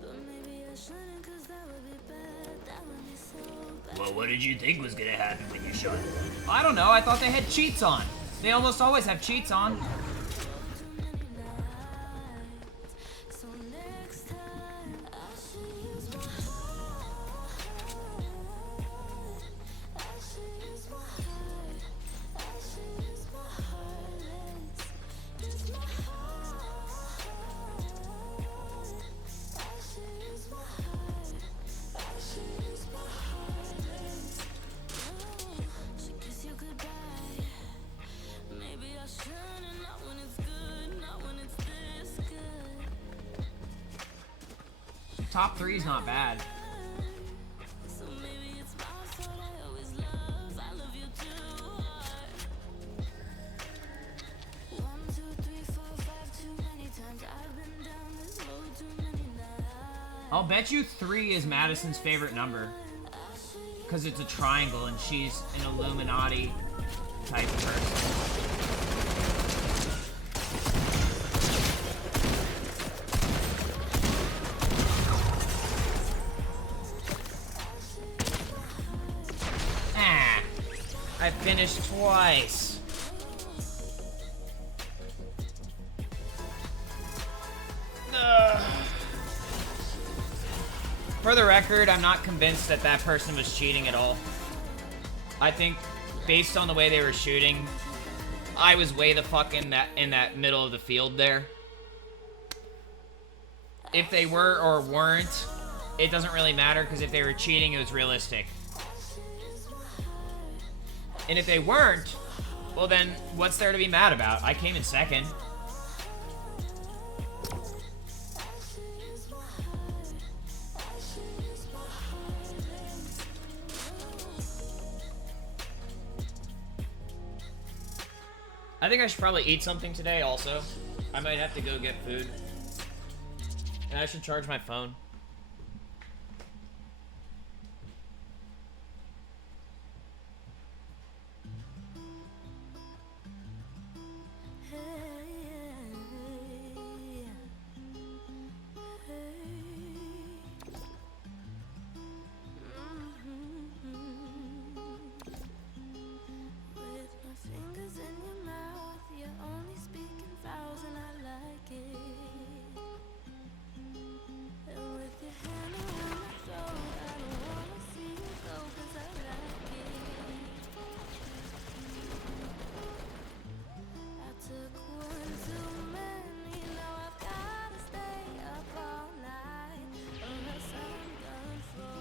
but maybe I shouldn't, 'cause that would be bad. That would be so bad. Well, what did you think was gonna happen when you shot it? I don't know, I thought they had cheats on. They almost always have cheats on. So next time I should use my heart. I should use my heart. I should use my heart. Let's use my heart. I should use my heart. I should use my heart. Should kiss you goodbye. Maybe I shouldn't, not when it's good, not when it's this good. Top 3 is not bad. So maybe it's my fault, I love you too hard. 1, 2, 3, 4, 5, too many times I've been down this road, too many nights. I'll bet you 3 is Madison's favorite number. Because it's a triangle and she's an Illuminati type person. Ah, I finished twice. Ugh. For the record, I'm not convinced that that person was cheating at all. I think, based on the way they were shooting, I was way the fuck in that middle of the field there. If they were or weren't, it doesn't really matter, because if they were cheating, it was realistic. And if they weren't, well then, what's there to be mad about? I came in second. I think I should probably eat something today also. I might have to go get food. And I should charge my phone. With my fingers in your mouth, you're only speaking vows and I like it. And with your hand around my throat, I don't wanna see you go 'cause I like it. I took one too many, now I've gotta stay up all night, or else I'm done for.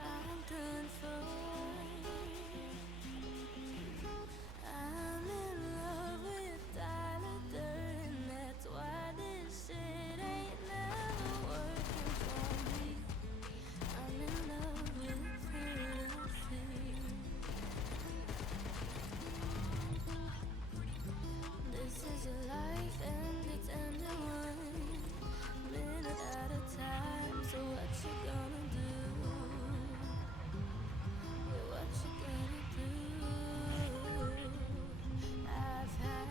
I'm done for. I'm in love with Tyler Durden, that's why this shit ain't never working for me. I'm in love with fantasy. This is your life and it's ending 1 minute at a time, so what you gonna do? What you gonna do? I've had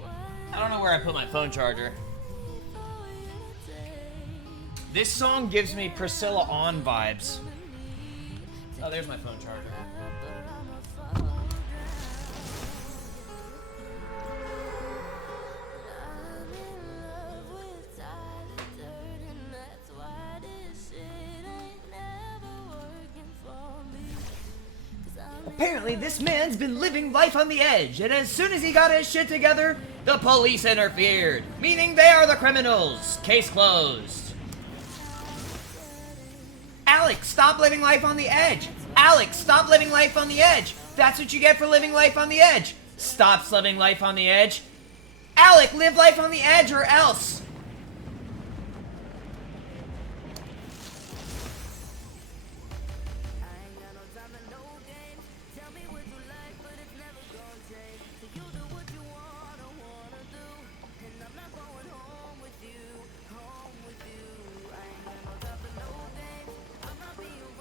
one I don't know where I put my phone charger. for you to take. This song gives me Priscilla On vibes. Oh, there's my phone charger. But I'ma fall down. I'm in love with Tyler Durden, that's why this shit ain't never working for me. 'Cause I'm in Apparently, this man's been living life on the edge, and as soon as he got his shit together, the police interfered, meaning they are the criminals. Case closed. Alex, stop living life on the edge. Alex, stop living life on the edge. That's what you get for living life on the edge. Stops living life on the edge. Alec, live life on the edge or else. I ain't got no time and no games. Tell me what you like, but it's never gonna change. So you do what you want.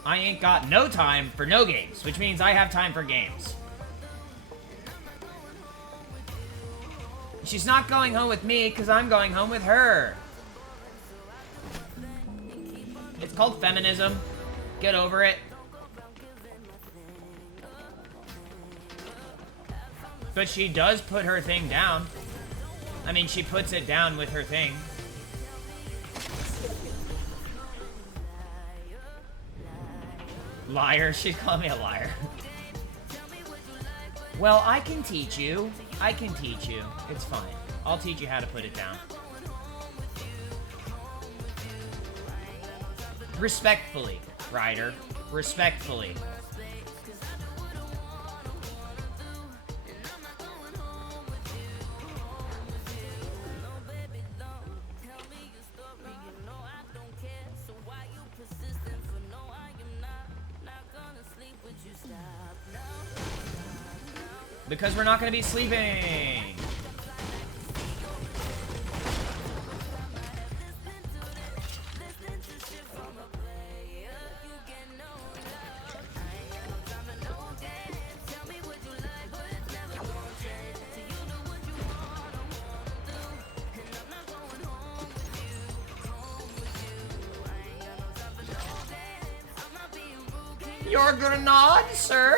I ain't got no time for no games, which means I have time for games. She's not going home with me because I'm going home with her. It's called feminism. Get over it. But she does put her thing down. I mean, she puts it down with her thing. Liar. She's calling me a liar. Well, I can teach you. I can teach you. It's fine. I'll teach you how to put it down. Respectfully, Ryder. Respectfully. Because we're not going to be sleeping. Your grenade, sir?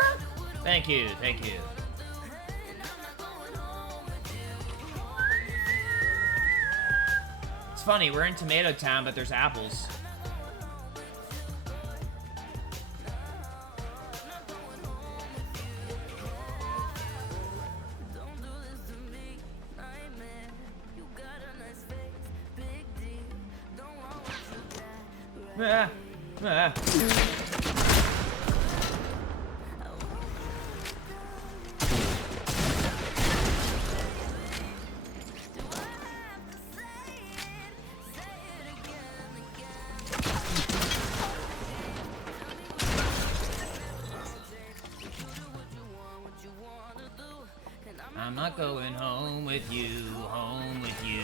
Thank you, thank you. It's funny, we're in Tomato Town, but there's apples. I'm not going home with you, home with you.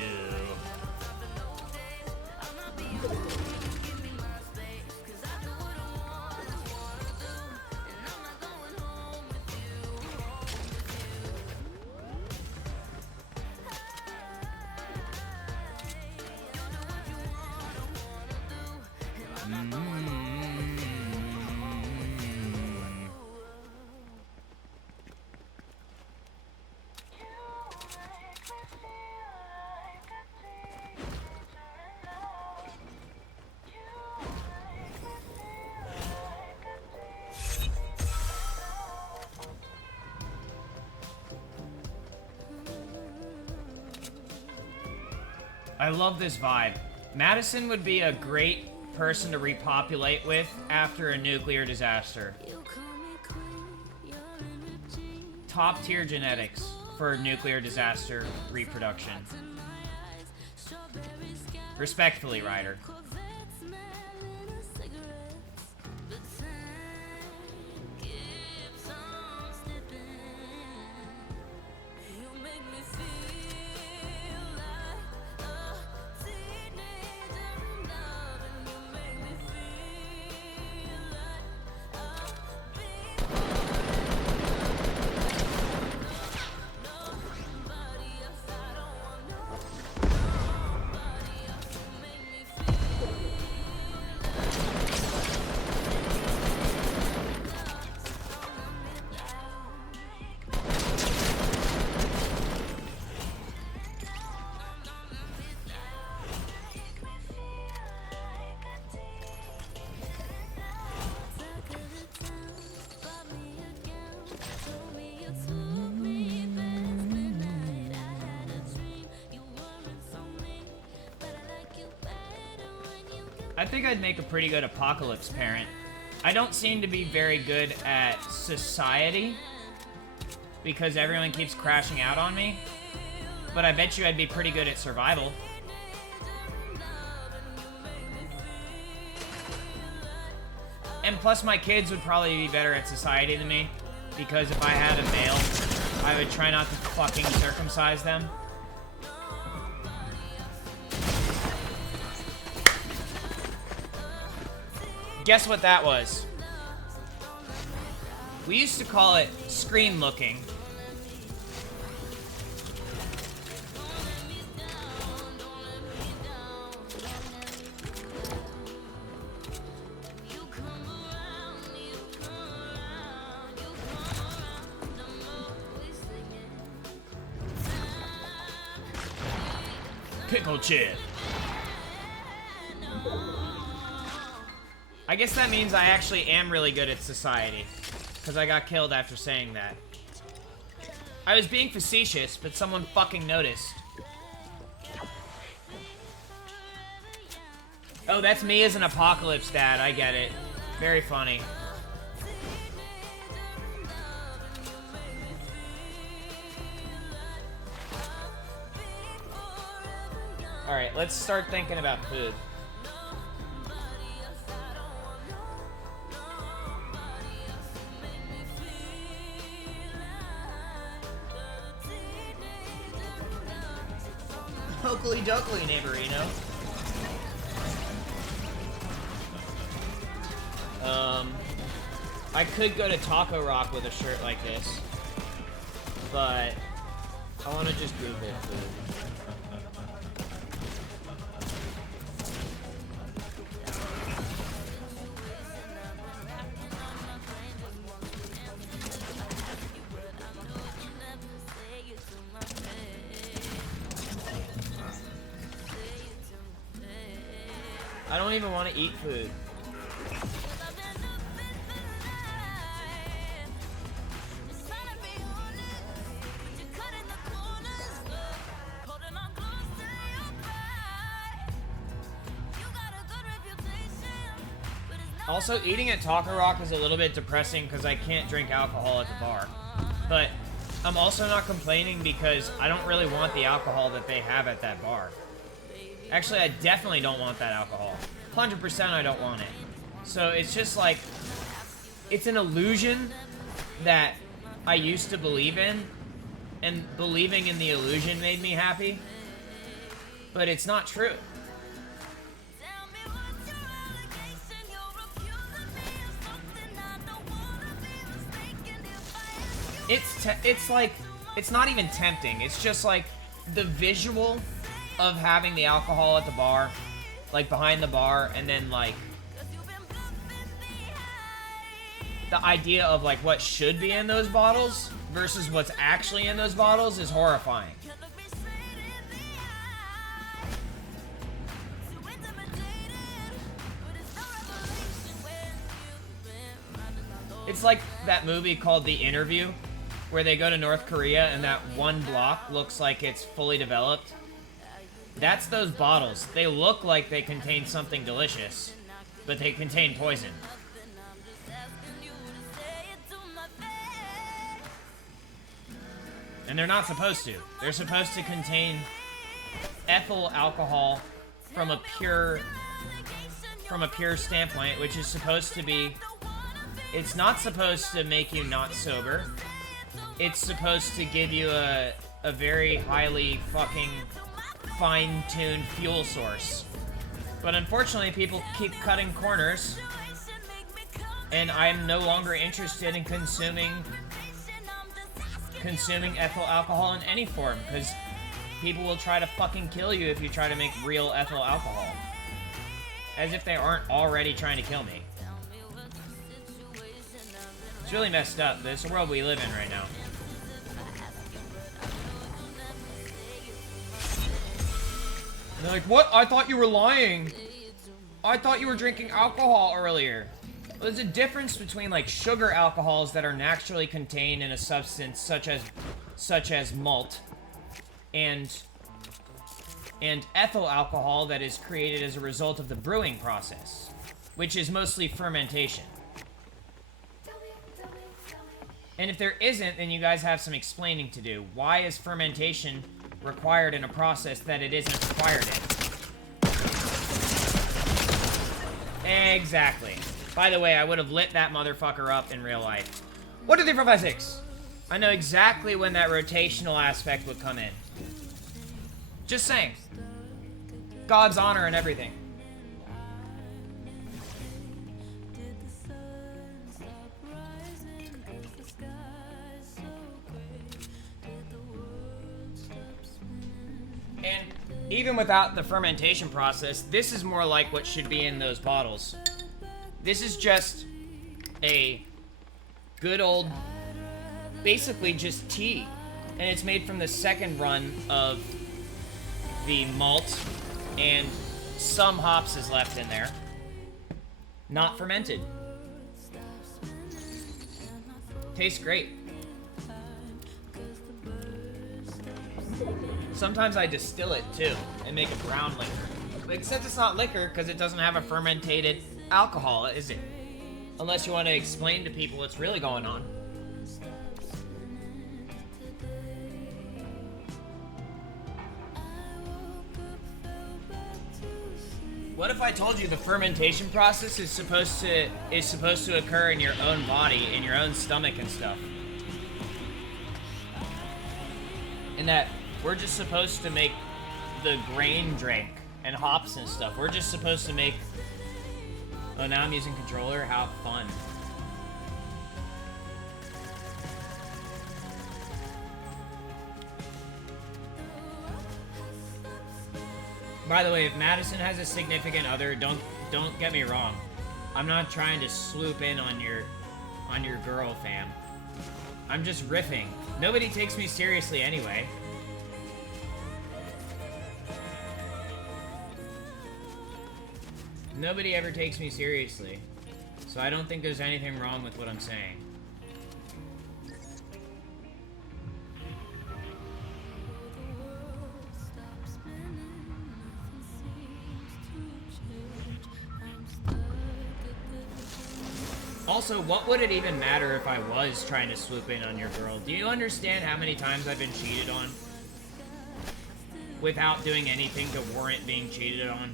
I love this vibe. Madison would be a great person to repopulate with after a nuclear disaster. Top tier genetics for nuclear disaster reproduction. Respectfully, Ryder. I think I'd make a pretty good apocalypse parent. I don't seem to be very good at society because everyone keeps crashing out on me, but I bet you I'd be pretty good at survival. And plus my kids would probably be better at society than me, because if I had a male, I would try not to fucking circumcise them. Guess what that was? We used to call it screen looking. Pickle chip. I guess that means I actually am really good at society. Because I got killed after saying that. I was being facetious, but someone fucking noticed. Oh, that's me as an apocalypse dad. I get it. Very funny. Alright, let's start thinking about food. Hokely dokely, neighborino. I could go to Taco Rock with a shirt like this, but I want to just Google food. I don't even want to eat food. Also, eating at Taco Rock is a little bit depressing because I can't drink alcohol at the bar. But I'm also not complaining because I don't really want the alcohol that they have at that bar. Actually, I definitely don't want that alcohol. 100% I don't want it. So it's just like, it's an illusion that I used to believe in, and believing in the illusion made me happy. But it's not true. It's like, it's not even tempting. It's just like the visual of having the alcohol at the bar, like behind the bar, and then like the idea of like what should be in those bottles versus what's actually in those bottles is horrifying. It's like that movie called The Interview, where they go to North Korea and that one block looks like it's fully developed. That's those bottles. They look like they contain something delicious, but they contain poison. And they're not supposed to. They're supposed to contain ethyl alcohol from a pure standpoint, which is supposed to be, it's not supposed to make you not sober. It's supposed to give you a very highly fucking fine-tuned fuel source. But unfortunately, people keep cutting corners, and I'm no longer interested in consuming ethyl alcohol in any form, because people will try to fucking kill you if you try to make real ethyl alcohol. As if they aren't already trying to kill me. It's really messed up. This is the world we live in right now. And they're like, what? I thought you were lying. I thought you were drinking alcohol earlier. Well, there's a difference between like sugar alcohols that are naturally contained in a substance such as malt and ethyl alcohol that is created as a result of the brewing process, which is mostly fermentation. And if there isn't, then you guys have some explaining to do. Why is fermentation required in a process that it isn't required in? Exactly. By the way, I would have lit that motherfucker up in real life. 1, 2, 3, 4, 5, 6. I know exactly when that rotational aspect would come in. Just saying. God's honor and everything. even without the fermentation process, this is more like what should be in those bottles. This is just a good old, basically just tea. And it's made from the second run of the malt, and some hops is left in there. Not fermented. Tastes great. Sometimes I distill it too and make a brown liquor. But except it's not liquor because it doesn't have a fermented alcohol, is it? Unless you want to explain to people what's really going on. What if I told you the fermentation process is supposed to occur in your own body, in your own stomach and stuff? And that we're just supposed to make the grain drink and hops and stuff. We're just supposed to make... Oh, now I'm using controller? How fun. By the way, if Madison has a significant other, don't get me wrong. I'm not trying to swoop in on your girl, fam. I'm just riffing. Nobody takes me seriously anyway. Nobody ever takes me seriously. So I don't think there's anything wrong with what I'm saying. Also, what would it even matter if I was trying to swoop in on your girl? Do you understand how many times I've been cheated on? Without doing anything to warrant being cheated on?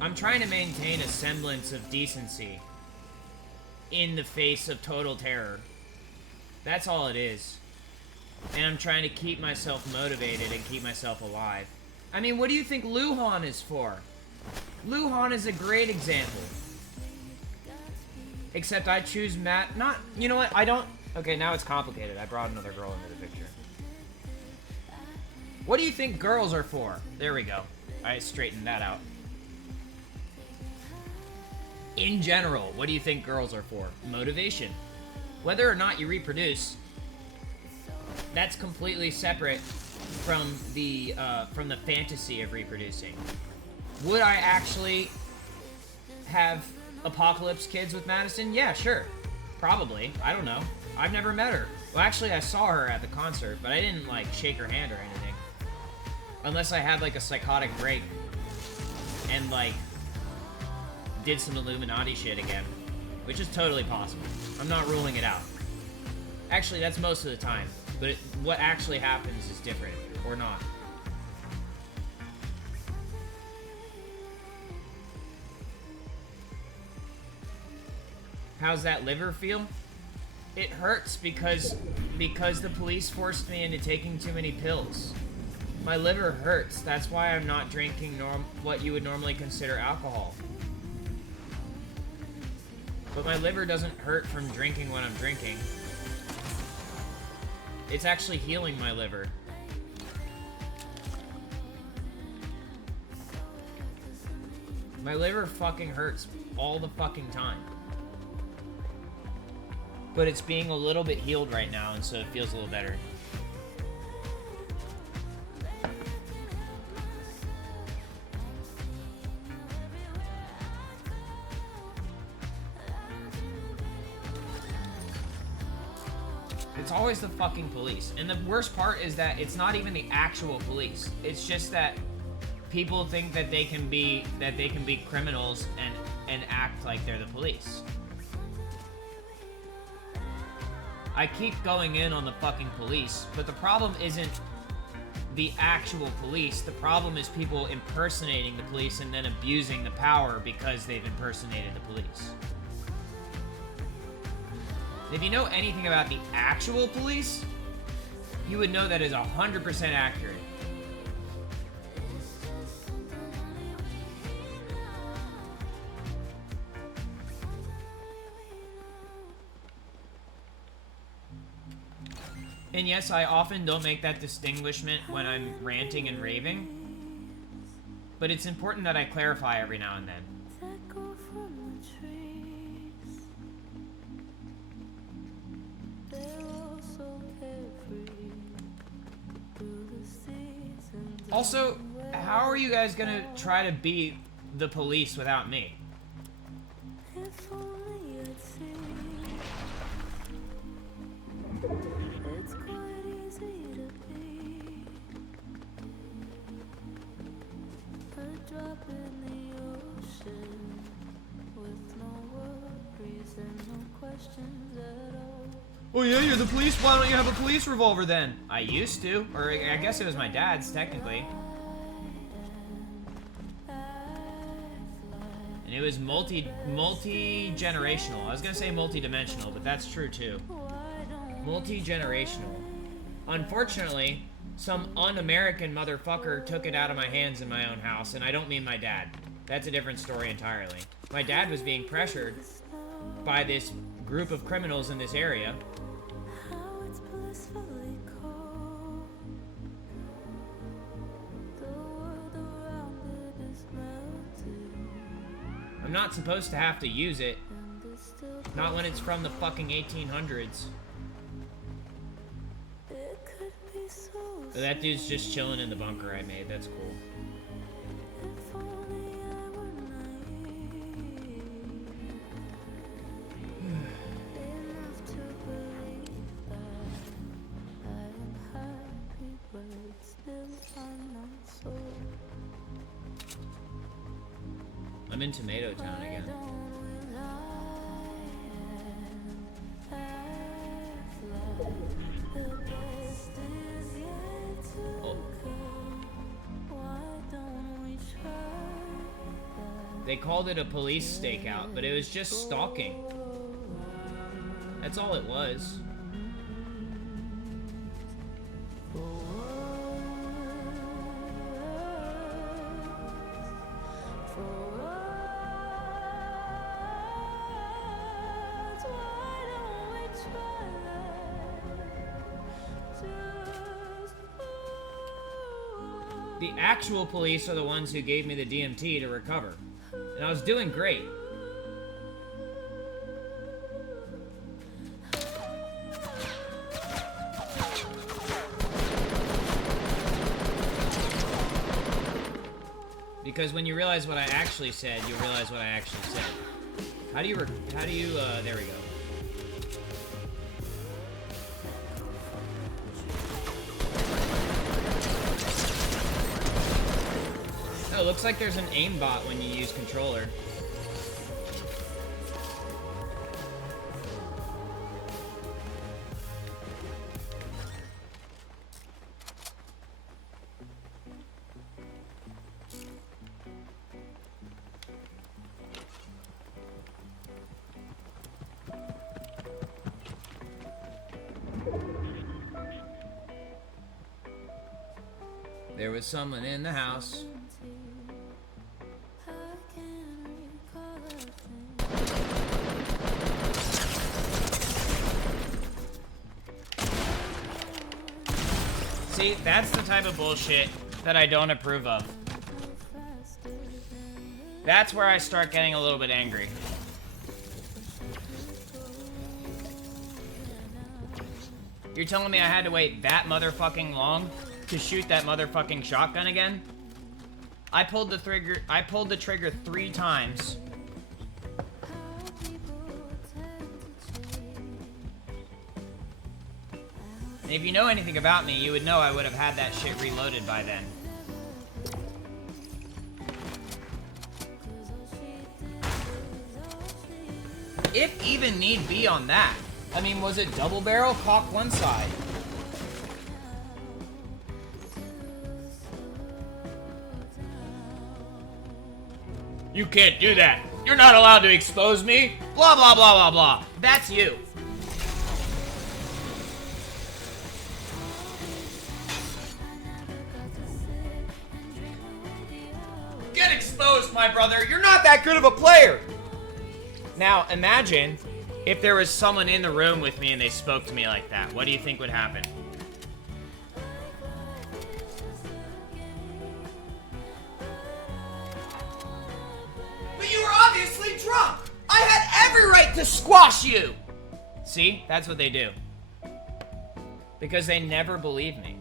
I'm trying to maintain a semblance of decency in the face of total terror. That's all it is. And I'm trying to keep myself motivated and keep myself alive. I mean, what do you think Luhan is for? Luhan is a great example. Except I choose Matt. Not, you know what? I don't. Okay, now it's complicated. I brought another girl into the picture. What do you think girls are for? There we go. I straightened that out. In general, what do you think girls are for? Motivation. Whether or not you reproduce, that's completely separate from the fantasy of reproducing. Would I actually have Apocalypse kids with Madison? Yeah, sure. Probably. I don't know. I've never met her. Well, actually, I saw her at the concert, but I didn't, like, shake her hand or anything. Unless I had, like, a psychotic break and, like, did some Illuminati shit again. Which is totally possible. I'm not ruling it out. Actually, that's most of the time. But what actually happens is different. Or not. How's that liver feel? It hurts because the police forced me into taking too many pills. My liver hurts. That's why I'm not drinking what you would normally consider alcohol. But my liver doesn't hurt from drinking what I'm drinking. It's actually healing my liver. My liver fucking hurts all the fucking time. But it's being a little bit healed right now, and so it feels a little better. It's always the fucking police. And the worst part is that it's not even the actual police. It's just that people think that they can be criminals and act like they're the police. I keep going in on the fucking police, but the problem isn't the actual police. The problem is people impersonating the police and then abusing the power because they've impersonated the police. If you know anything about the actual police, you would know that is 100% accurate. And yes, I often don't make that distinguishment when I'm ranting and raving. But it's important that I clarify every now and then. that grow from the trees. They're all so carefree through the seasons. Also, how are you guys gonna try to beat the police without me? If only I'd see. It's quite easy to be a drop in the ocean with no worries and no questions at all. Oh yeah, you're the police. Why don't you have a police revolver then? I used to, or I guess it was my dad's technically. And it was multi-generational. I was gonna say multi-dimensional, but that's true too. Multi-generational. Unfortunately, some un-American motherfucker took it out of my hands in my own house, and I don't mean my dad. That's a different story entirely. My dad was being pressured by this group of criminals in this area. How it's blissfully cold. The world around it is melting, I'm not supposed to have to use it. and it's still Not when it's from the fucking 1800s. it could be so. So that dude's just chilling in the bunker I made. That's cool. If only I were naive enough to believe that I am happy, but still I'm not so. I'm in Tomato Town again. Don't we lie and act like the best is yet to Oh. come? Why don't we try that? They called it a police stakeout, but it was just stalking. That's all it was. The actual police are the ones who gave me the DMT to recover. And I was doing great. Because when you realize what I actually said, you'll realize what I actually said. How do you, there we go. Oh, it looks like there's an aimbot when you use controller. There was someone in the house. See, that's the type of bullshit that I don't approve of. That's where I start getting a little bit angry. You're telling me I had to wait that motherfucking long to shoot that motherfucking shotgun again? I pulled the trigger 3 times. And if you know anything about me, you would know I would have had that shit reloaded by then. If even need be on that. I mean, was it double barrel? Cock one side. You can't do that. You're not allowed to expose me. Blah, blah, blah, blah, blah. That's you. Get exposed, my brother. You're not that good of a player. Now, imagine if there was someone in the room with me and they spoke to me like that. What do you think would happen? to squash you! See? That's what they do. Because they never believe me.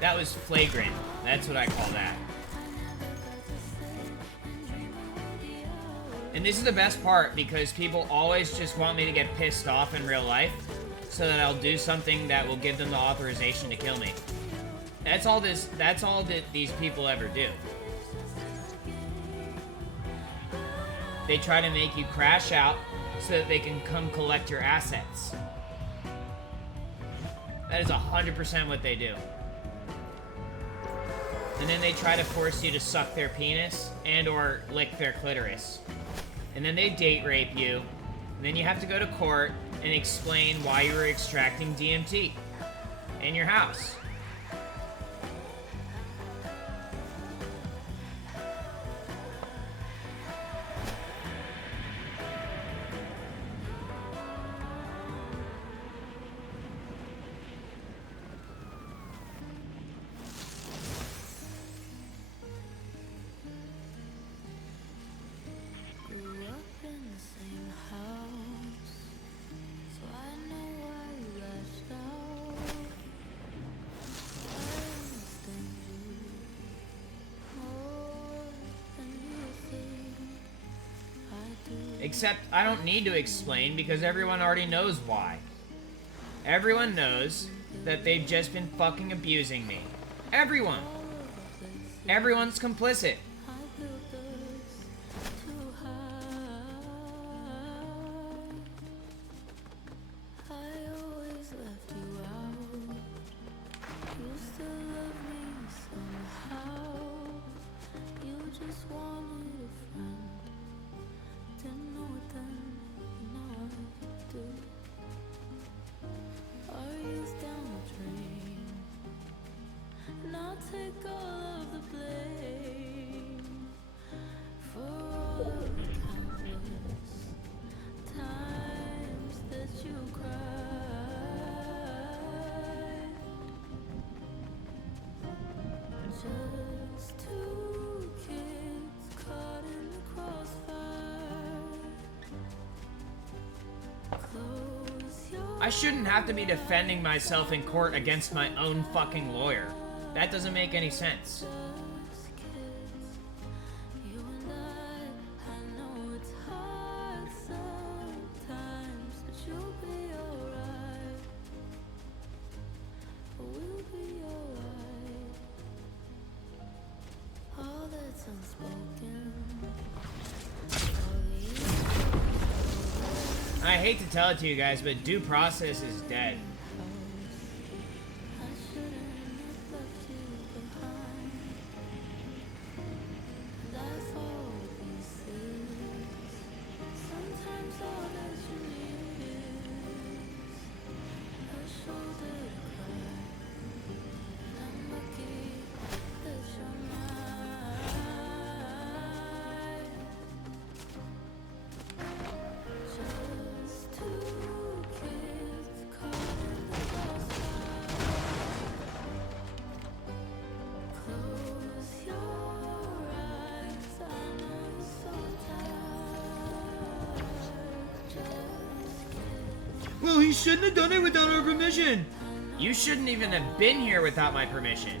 That was flagrant. That's what I call that. And this is the best part because people always just want me to get pissed off in real life so that I'll do something that will give them the authorization to kill me. That's all that these people ever do. They try to make you crash out so that they can come collect your assets. That is 100% what they do. And then they try to force you to suck their penis and or lick their clitoris. And then they date rape you. And then you have to go to court and explain why you were extracting DMT in your house. Except I don't need to explain because everyone already knows why. Everyone knows that they've just been fucking abusing me. Everyone. Everyone's complicit. I shouldn't have to be defending myself in court against my own fucking lawyer. That doesn't make any sense. I hate to tell it to you guys, but due process is dead. Well, he shouldn't have done it without our permission. You shouldn't even have been here without my permission.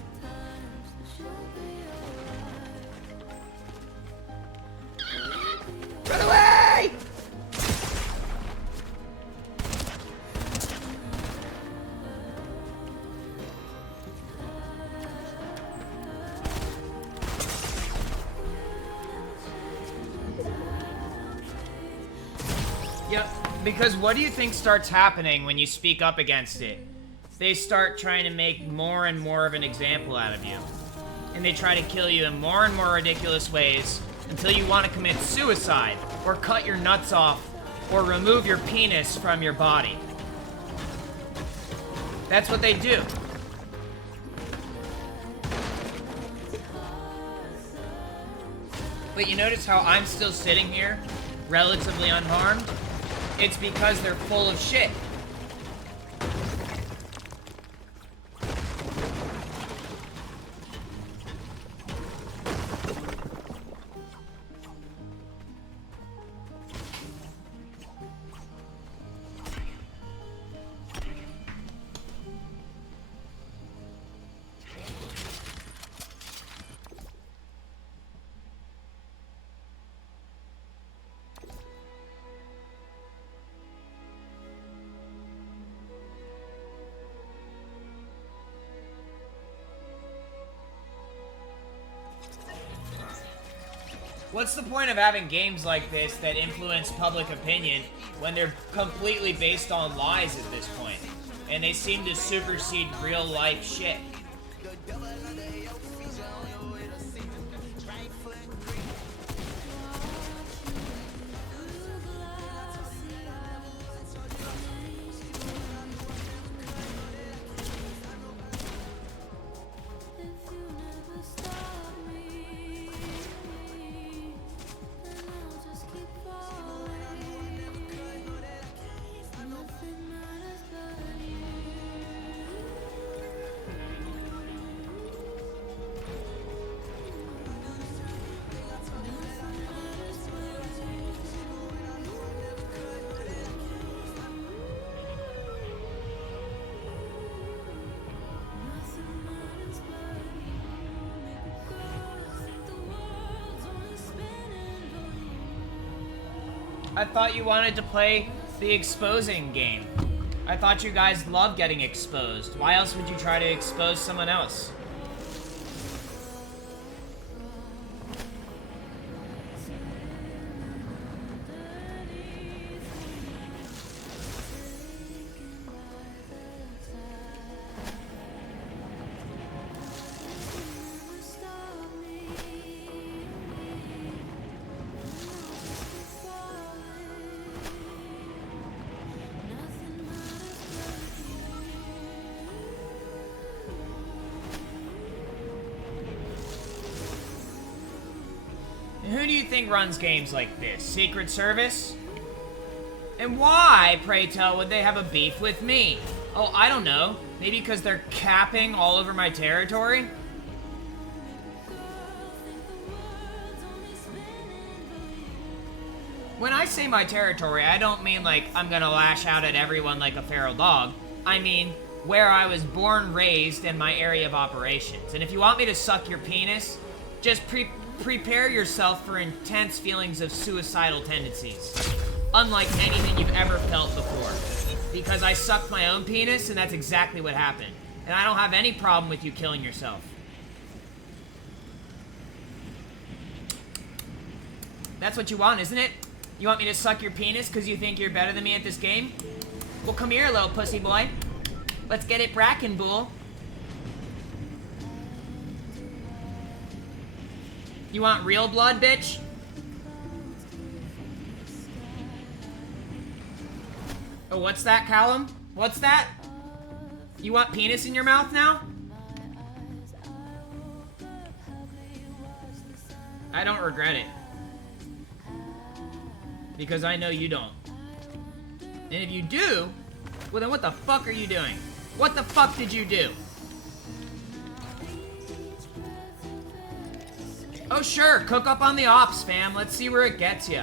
Run away! Yep, because what do you think starts happening when you speak up against it? they start trying to make more and more of an example out of you. And they try to kill you in more and more ridiculous ways until you want to commit suicide, or cut your nuts off, or remove your penis from your body. That's what they do. But you notice how I'm still sitting here, relatively unharmed? It's because they're full of shit. What's the point of having games like this that influence public opinion when they're completely based on lies at this point? And they seem to supersede real life shit. I thought you wanted to play the exposing game. I thought you guys love getting exposed. Why else would you try to expose someone else? Who do you think runs games like this? Secret Service? And why, pray tell, would they have a beef with me? Oh, I don't know. Maybe because they're capping all over my territory? When I say my territory, I don't mean like I'm gonna lash out at everyone like a feral dog. I mean where I was born, raised, and my area of operations. And if you want me to suck your penis, just prepare yourself for intense feelings of suicidal tendencies. Unlike anything you've ever felt before. Because I sucked my own penis, and that's exactly what happened. And I don't have any problem with you killing yourself. That's what you want, isn't it? You want me to suck your penis because you think you're better than me at this game? Well, come here, little pussy boy. Let's get it brackin', bull. You want real blood, bitch? Oh, what's that, Callum? What's that? You want penis in your mouth now? I don't regret it. Because I know you don't. And if you do, well then what the fuck are you doing? What the fuck did you do? Oh sure, cook up on the ops, fam. Let's see where it gets you.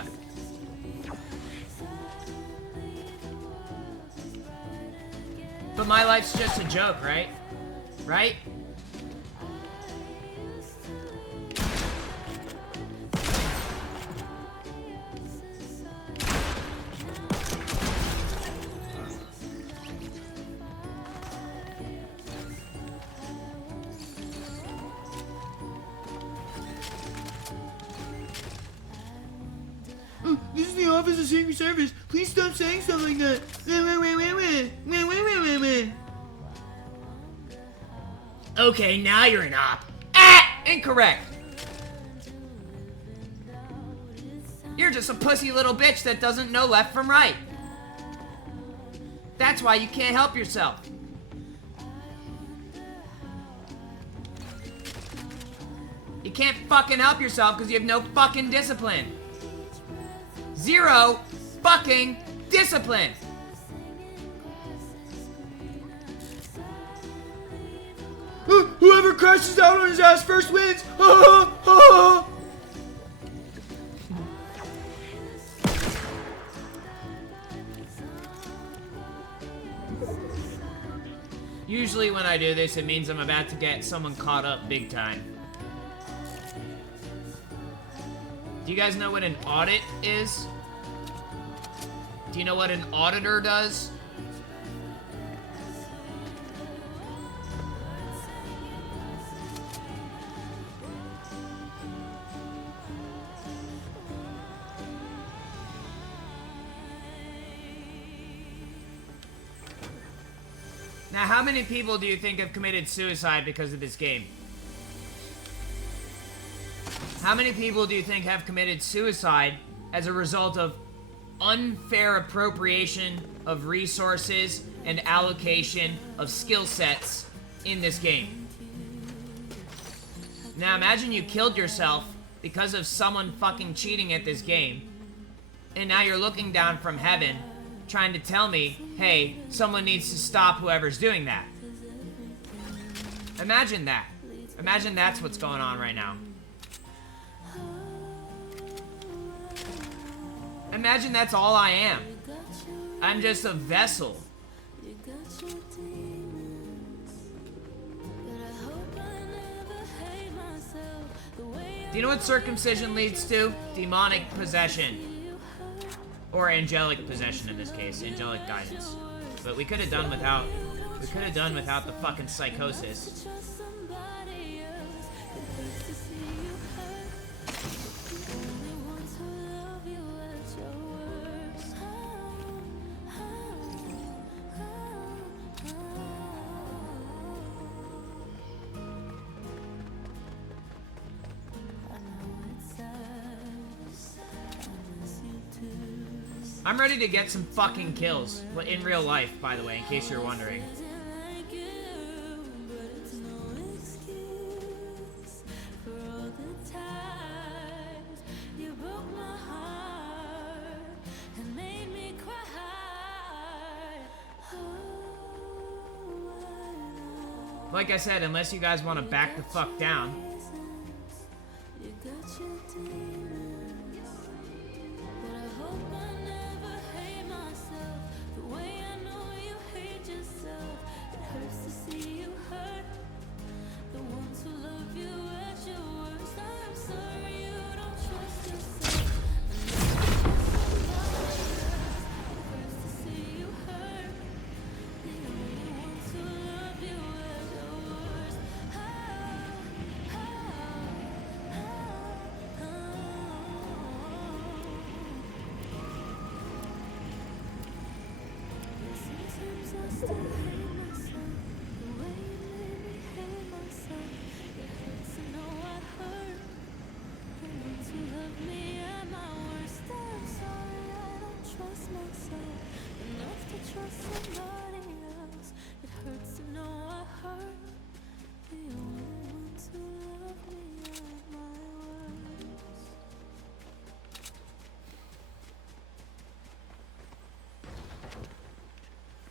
But my life's just a joke, right? Right? This is the Office of Secret Service. Please stop saying stuff like that. Okay, now you're an op. Ah! Incorrect. You're just a pussy little bitch that doesn't know left from right. That's why you can't help yourself. You can't fucking help yourself because you have no fucking discipline. Zero fucking discipline. Whoever crashes out on his ass first wins. Usually when I do this, it means I'm about to get someone caught up big time. Do you guys know what an audit is? Do you know what an auditor does? Now, how many people do you think have committed suicide because of this game? How many people do you think have committed suicide as a result of unfair appropriation of resources and allocation of skill sets in this game? Now, imagine you killed yourself because of someone fucking cheating at this game, and now you're looking down from heaven trying to tell me, hey, someone needs to stop whoever's doing that. Imagine that. Imagine that's what's going on right now. Imagine that's all I am. I'm just a vessel. Do you know what circumcision leads to? Demonic possession. Or angelic possession in this case, angelic guidance. But we could have done without the fucking psychosis. I'm ready to get some fucking kills. In real life, by the way, in case you're wondering. Like I said, unless you guys want to back the fuck down.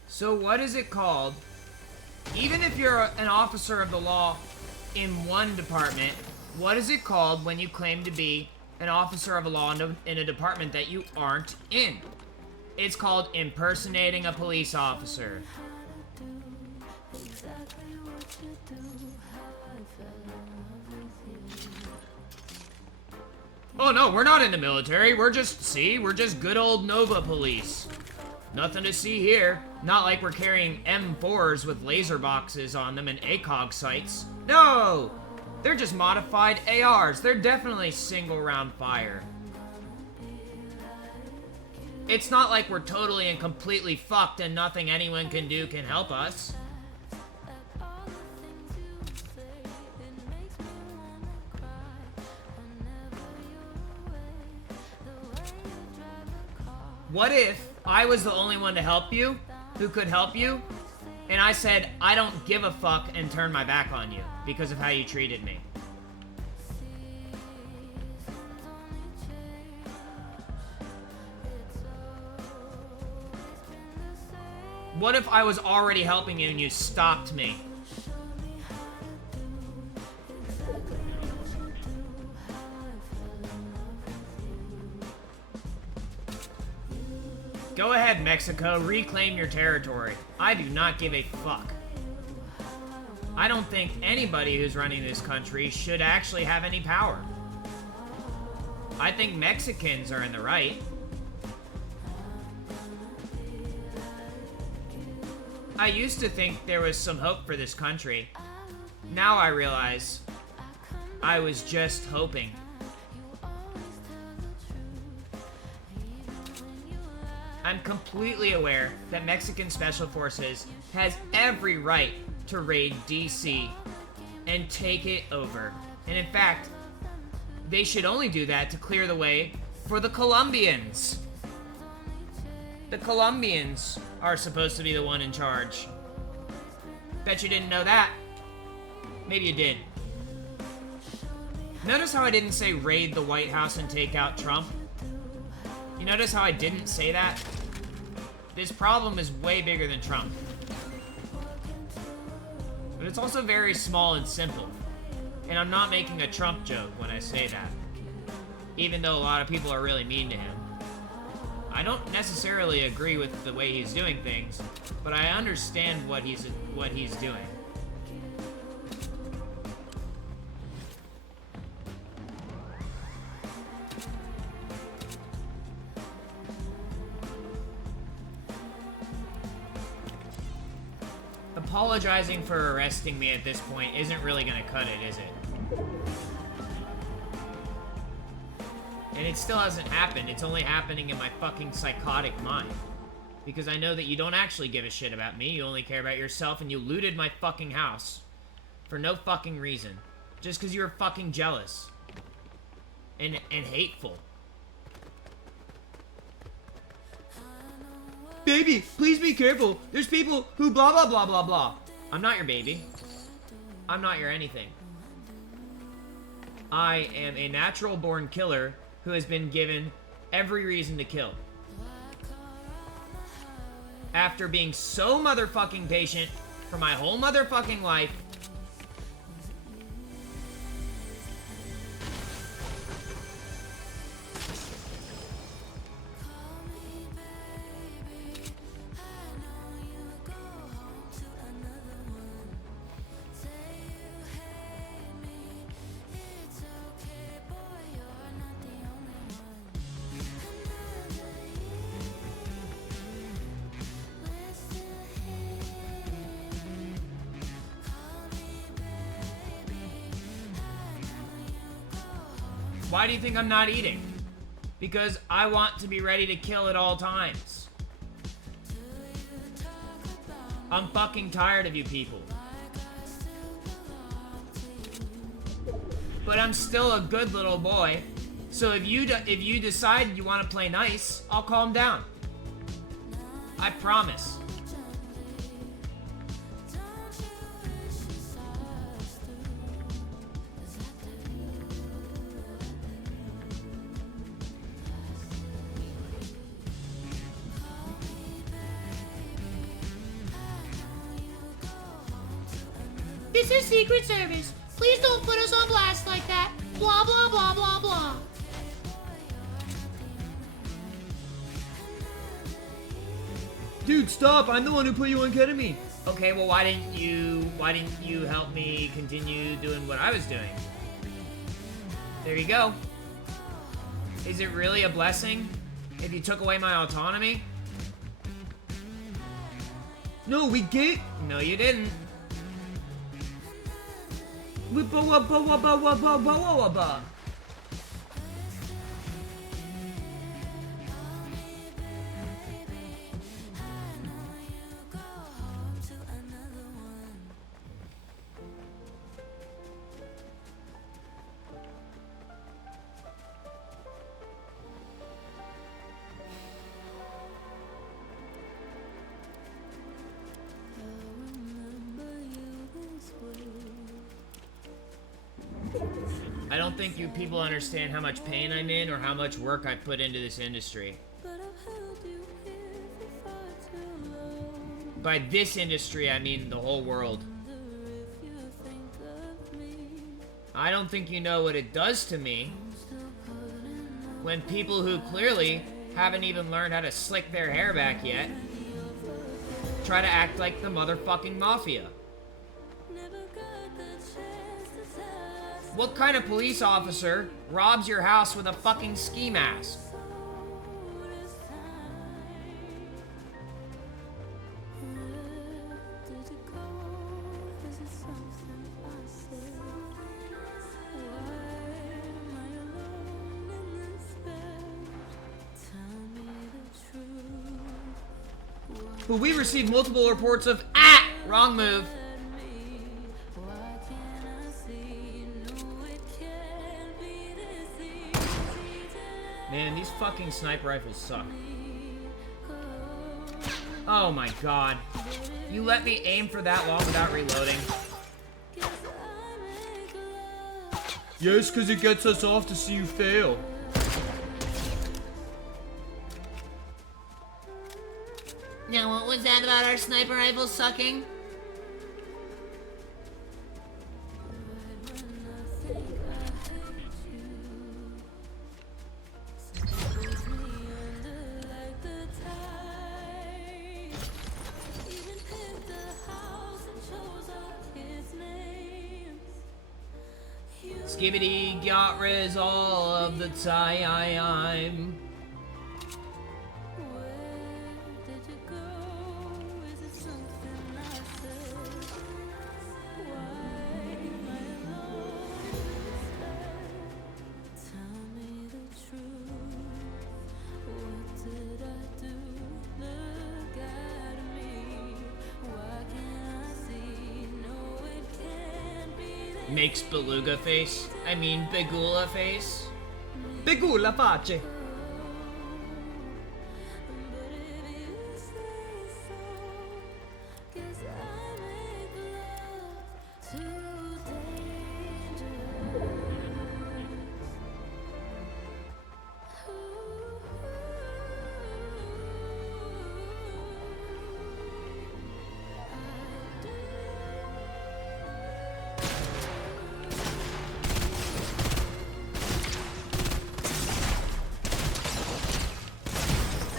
So what is it called? Even if you're an officer of the law in one department, what is it called when you claim to be an officer of the law in a department that you aren't in? It's called impersonating a police officer. Oh no, we're not in the military. We're just good old Nova police. Nothing to see here. Not like we're carrying M4s with laser boxes on them and ACOG sights. No! They're just modified ARs. They're definitely single round fire. It's not like we're totally and completely fucked and nothing anyone can do can help us. what if I was the only one to help you, who could help you, and I said, I don't give a fuck and turned my back on you because of how you treated me? What if I was already helping you and you stopped me? Go ahead, Mexico, reclaim your territory. I do not give a fuck. I don't think anybody who's running this country should actually have any power. I think Mexicans are in the right. I used to think there was some hope for this country. Now I realize I was just hoping. I'm completely aware that Mexican Special Forces has every right to raid DC and take it over. And in fact, they should only do that to clear the way for the Colombians. The Colombians are supposed to be the one in charge. Bet you didn't know that. Maybe you did. Notice how I didn't say raid the White House and take out Trump? You notice how I didn't say that? This problem is way bigger than Trump. But it's also very small and simple. And I'm not making a Trump joke when I say that. Even though a lot of people are really mean to him. I don't necessarily agree with the way he's doing things, but I understand what he's doing. Apologizing for arresting me at this point isn't really gonna cut it, is it? And it still hasn't happened. It's only happening in my fucking psychotic mind. Because I know that you don't actually give a shit about me. You only care about yourself, and you looted my fucking house. For no fucking reason. Just because you were fucking jealous. And hateful. Baby, please be careful. There's people who blah blah blah blah blah. I'm not your baby. I'm not your anything. I am a natural born killer who has been given every reason to kill. After being so motherfucking patient for my whole motherfucking life. Why do you think I'm not eating? Because I want to be ready to kill at all times. I'm fucking tired of you people. But I'm still a good little boy. So if you decide you want to play nice, I'll calm down. I promise. This is Secret Service. Please don't put us on blast like that. Blah, blah, blah, blah, blah. Dude, stop! I'm the one who put you on ketamine. Okay, well, why didn't you help me continue doing what I was doing? There you go. Is it really a blessing if you took away my autonomy? No, we gave. No, you didn't. I don't think you people understand how much pain I'm in or how much work I put into this industry. By this industry, I mean the whole world. I don't think you know what it does to me when people who clearly haven't even learned how to slick their hair back yet try to act like the motherfucking mafia. What kind of police officer robs your house with a fucking ski mask? But we received multiple reports of wrong move. Man, these fucking sniper rifles suck. Oh my god. You let me aim for that long without reloading. Yes, because it gets us off to see you fail. Now, what was that about our sniper rifles sucking? Skibbity got rid all of the time. Makes beluga face. I mean Begula face. Begula face.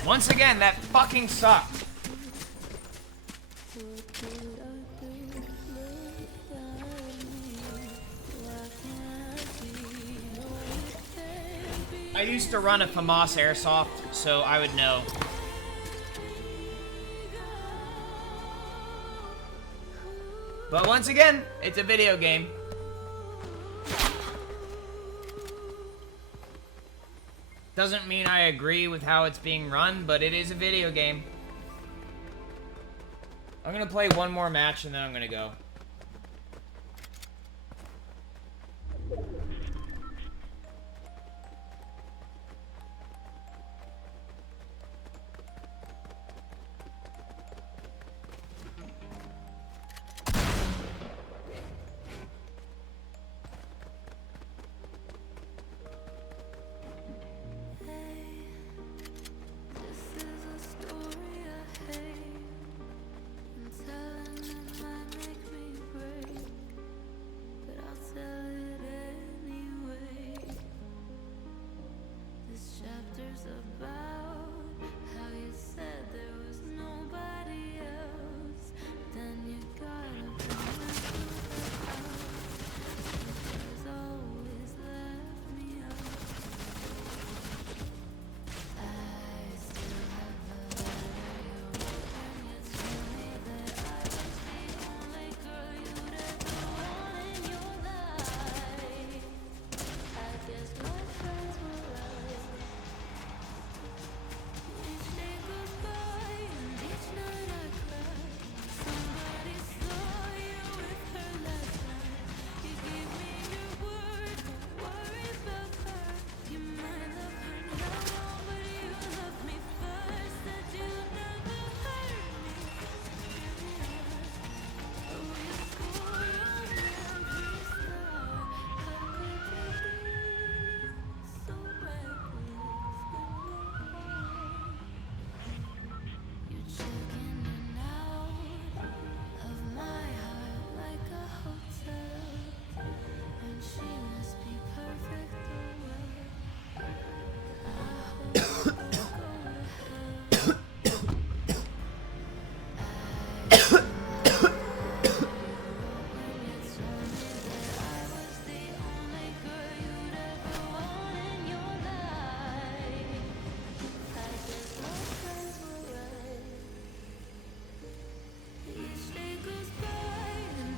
Once again, that fucking sucked. I used to run a FAMAS airsoft, so I would know. But once again, it's a video game. Doesn't mean I agree with how it's being run, but it is a video game. I'm gonna play one more match and then I'm gonna go. This is a story I hate, and telling it might make me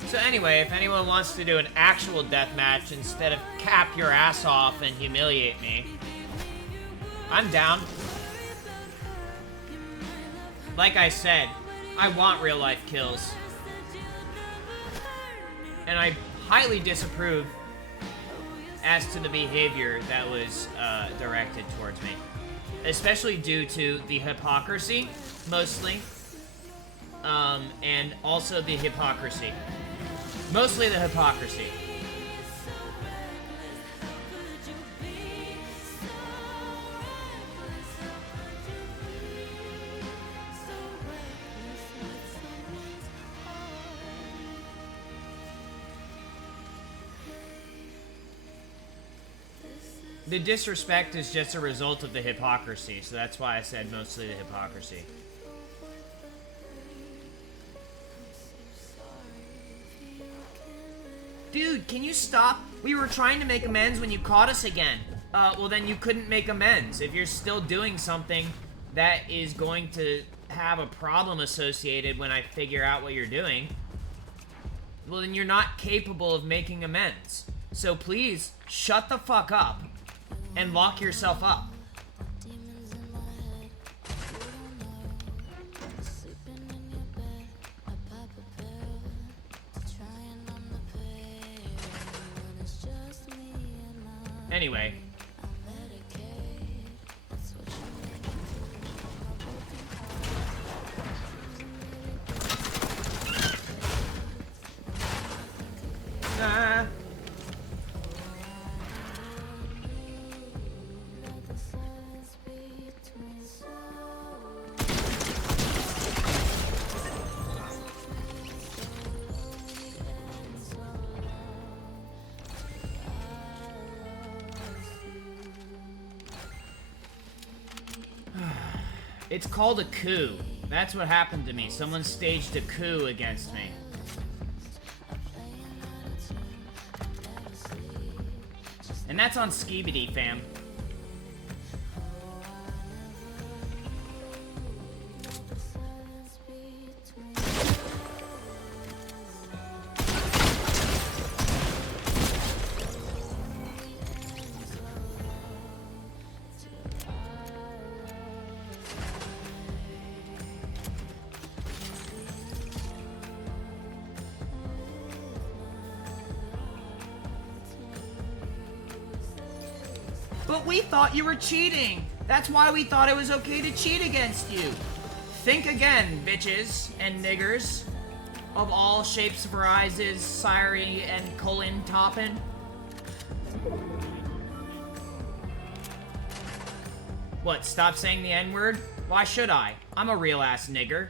So anyway, if anyone wants to do an actual deathmatch instead of cap your ass off and humiliate me, I'm down. Like I said, I want real life kills. And I highly disapprove as to the behavior that was directed towards me. Especially due to the hypocrisy, mostly. And also the hypocrisy. Mostly the hypocrisy. The disrespect is just a result of the hypocrisy, so that's why I said mostly the hypocrisy. Dude, can you stop? We were trying to make amends when you caught us again. Well then you couldn't make amends. If you're still doing something that is going to have a problem associated when I figure out what you're doing, well then you're not capable of making amends. So please, shut the fuck up and lock yourself up. Demons in my head, you don't know. Sleeping in your bed, I pop a pill to try and numb the pain. When it's just me and my Anyway, I'm Medicaid. That's what you make me do. ah. Let the silence between souls. It's called a coup. That's what happened to me. Someone staged a coup against me. And that's on Skibidi, fam. But we thought you were cheating. That's why we thought it was okay to cheat against you. Think again, bitches and niggers of all shapes, varieties, Siri and Colin Toppin. What, stop saying the N-word? Why should I? I'm a real-ass nigger.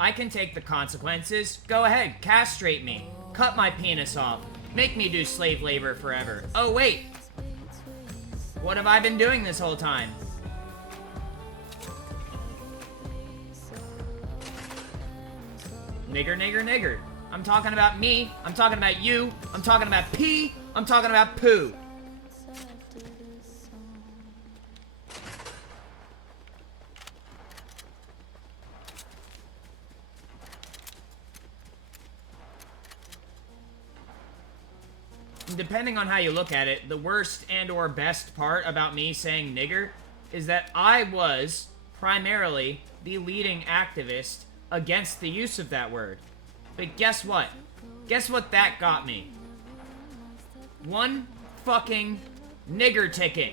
I can take the consequences. Go ahead, castrate me. Cut my penis off. Make me do slave labor forever. Oh, wait. What have I been doing this whole time? Nigger, nigger, nigger. I'm talking about me. I'm talking about you. I'm talking about pee. I'm talking about poo. Depending on how you look at it, the worst and or best part about me saying nigger is that I was primarily the leading activist against the use of that word. But guess what? Guess what that got me? One fucking nigger ticket.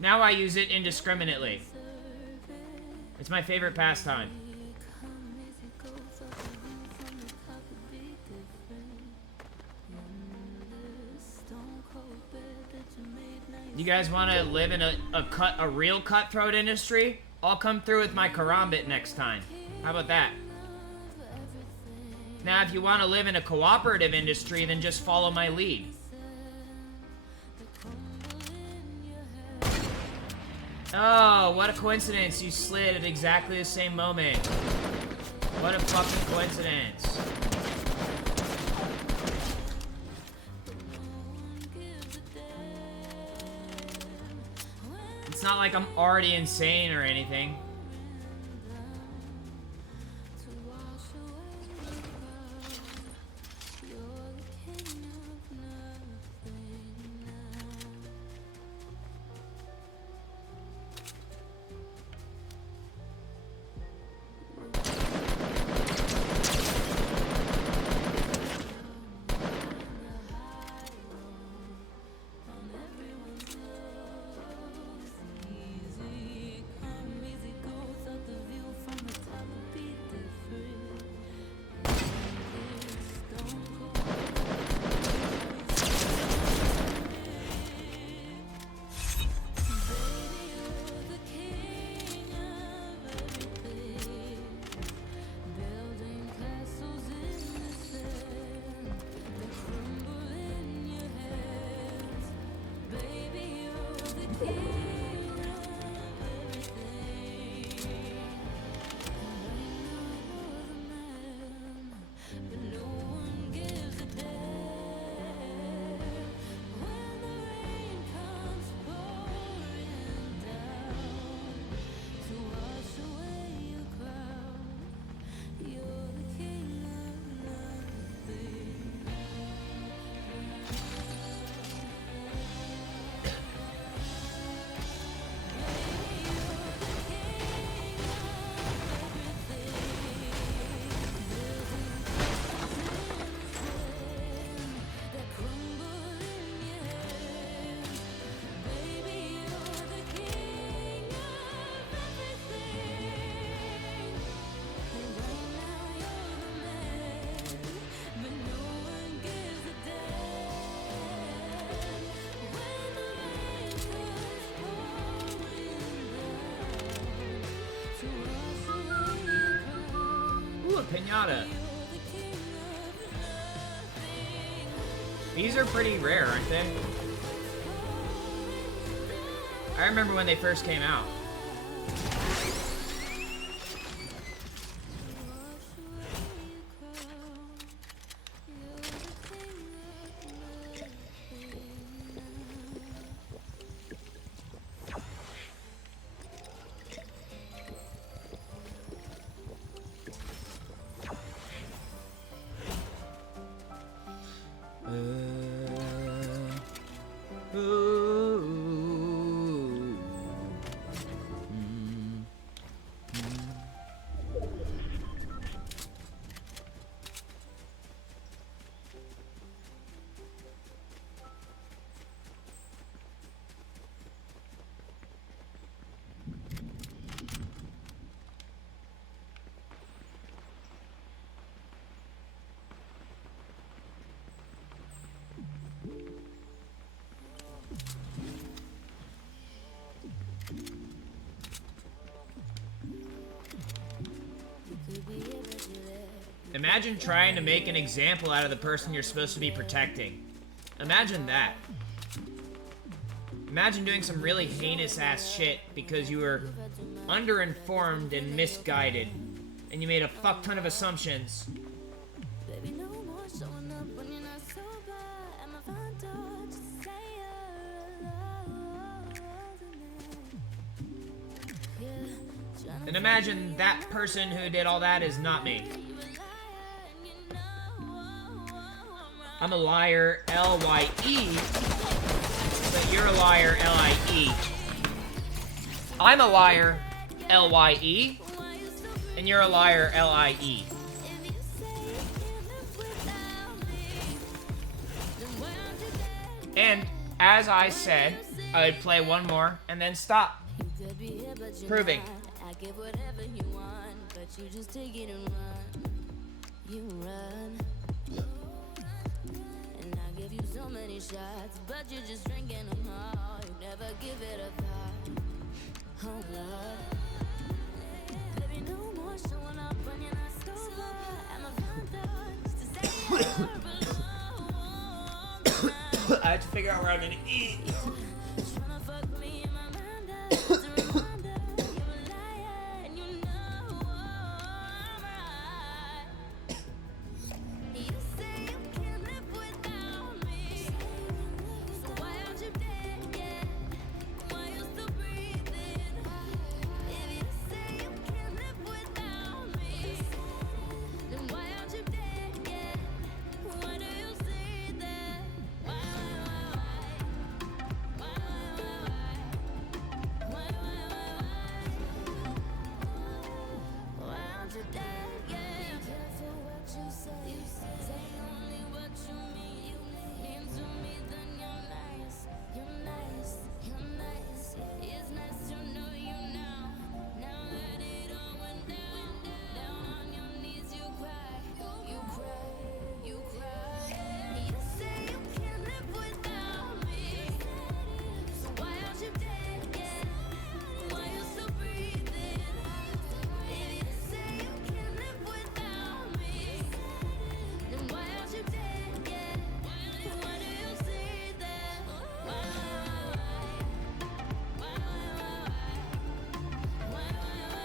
Now I use it indiscriminately. It's my favorite pastime. You guys want to live in a real cutthroat industry? I'll come through with my karambit next time. How about that? Now, if you want to live in a cooperative industry, then just follow my lead. Oh, what a coincidence. You slid at exactly the same moment. What a fucking coincidence. It's not like I'm already insane or anything. Ooh, a pinata. These are pretty rare, aren't they? I remember when they first came out. Imagine trying to make an example out of the person you're supposed to be protecting. Imagine that. Imagine doing some really heinous ass shit because you were underinformed and misguided, and you made a fuck ton of assumptions. Baby, no more showing up when you're not sober. At my front door, just say yeah. And imagine that person who did all that is not me. I'm a liar, L-Y-E, but you're a liar, L-I-E. I'm a liar, L-Y-E, and you're a liar, L-I-E. And, as I said, I would play one more and then stop. Proving. I give whatever you want, but you just take it and run. You run. And I give you so many shots, but you're just drinking them all. You never give it a thought. Oh, Lord. Baby, no more showing up when you're not sober. I'm a front door just to say you're alone. I have to figure out where I'm gonna eat. Tryna fuck me in my mind as a reminder. You a liar, and you know I'm right. You say you can't live without me, so why aren't you dead yet? Why you still breathing?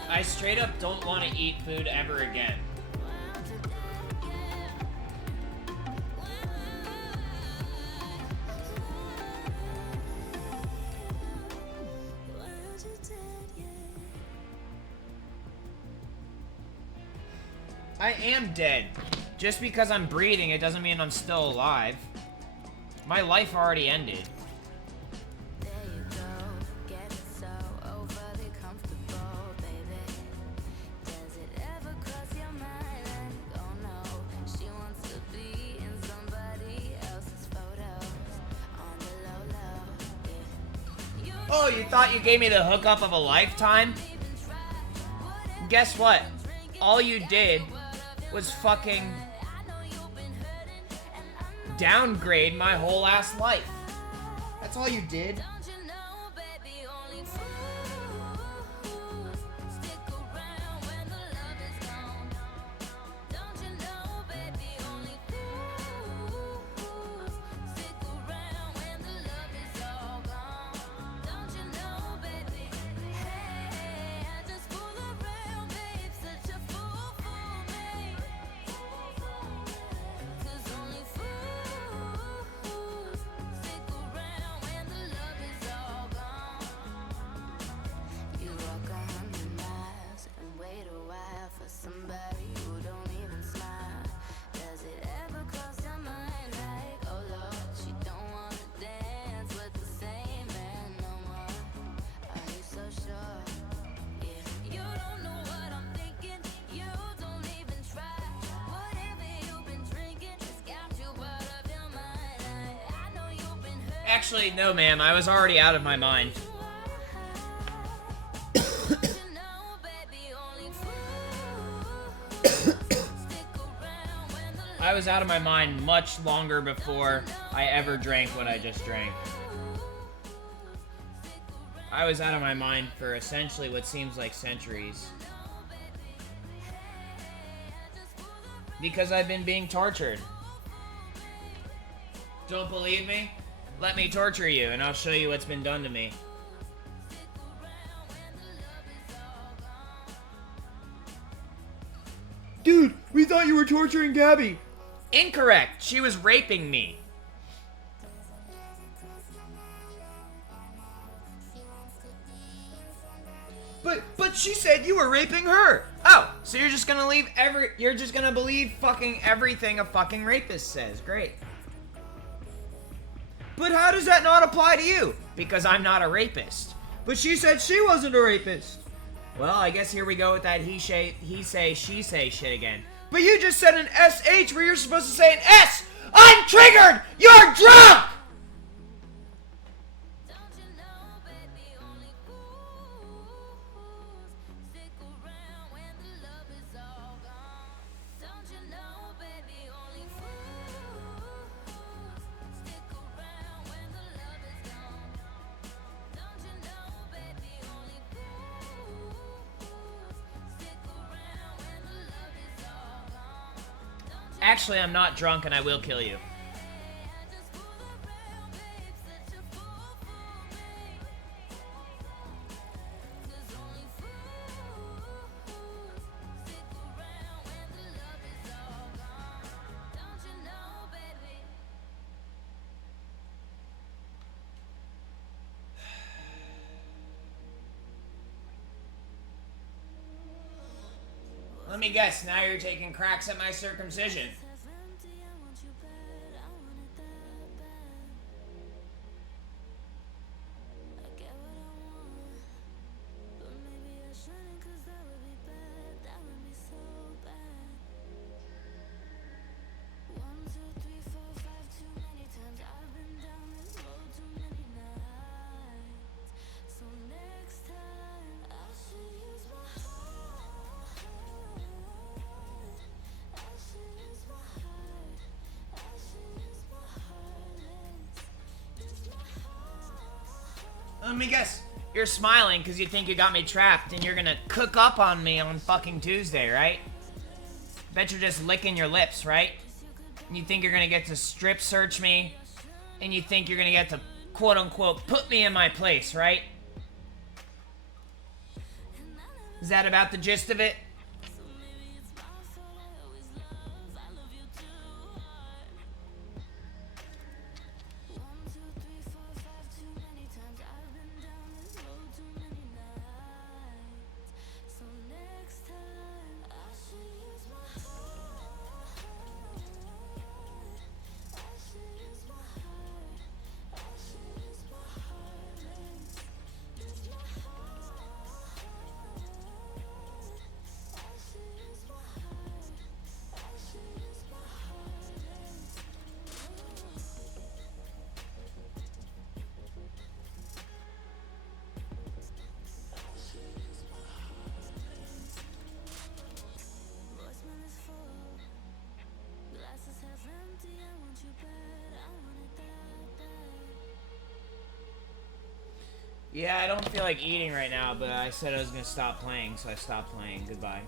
I straight up don't want to eat food ever again. I am dead. Just because I'm breathing, it doesn't mean I'm still alive. My life already ended. There you go, get it so overly comfortable, baby. Does it ever cross your mind? Oh no, she wants to be in somebody else's photos on the low low. Yeah. Oh, you thought you gave me the hookup of a lifetime? Guess what? All you did was fucking downgrade my whole ass life. That's all you did. Don't you know, baby, only fools stick around when the love is gone. Don't you know, baby, only fools stick around when the love is all gone. Don't you know, baby? Hey, I just fool around, babe, such a fool for me. 'Cause only fools stick around when the love is all gone. You walk 100 miles and wait a while for somebody who don't even smile. Does it ever cross your mind like, oh Lord, she don't wanna dance with the same man no more? Are you so sure? Yeah, you don't know what I'm thinking. You don't even try. Whatever you've been drinking has got you out of your mind. I know you've been hurt. Actually, no, ma'am. I was already out of my mind. Don't you know, baby, only fools stick around when the I was out of my mind much longer before I ever drank what I just drank. I was out of my mind for essentially what seems like centuries. Because I've been being tortured. Don't believe me? Let me torture you and I'll show you what's been done to me. Dude, we thought you were torturing Gabby. Incorrect! She was raping me. But she said you were raping her. Oh, so you're just gonna you're just gonna believe fucking everything a fucking rapist says. Great. But how does that not apply to you? Because I'm not a rapist. But she said she wasn't a rapist. Well, I guess here we go with that he say, she say shit again. But you just said an SH where you're supposed to say an S! I'm triggered! You're drunk! Don't you know, baby, only fools stick around when the love is all gone. Don't you know, baby, only fools stick around when the love is gone. Don't you know, baby, only fools stick around when the love is all gone. Don't you Actually, I'm not drunk and I will kill you. just fool around, babe, such a fool for me. 'Cause only fools stick around when the love is all gone. Don't you know, baby? Let me guess, now you're taking cracks at my circumcision. Half empty, I want you bad, I want it that bad. I get what I want, but maybe I shouldn't, 'cause that would be bad, that would be so bad. 1, 2, 3, 4, 5, too many times I've been down this road too many nights. So next time I should use my heart. I should use my heart. I should use my heart. Use my heart. Let me guess, you're smiling because you think you got me trapped and you're gonna cook up on me on fucking Tuesday, right? Bet you're just licking your lips, right? And you think you're gonna get to strip search me, and you think you're gonna get to quote unquote put me in my place, right? And I never Is that about the gist of it? Yeah, I don't feel like eating right now, but I said I was gonna stop playing, so I stopped playing. Goodbye.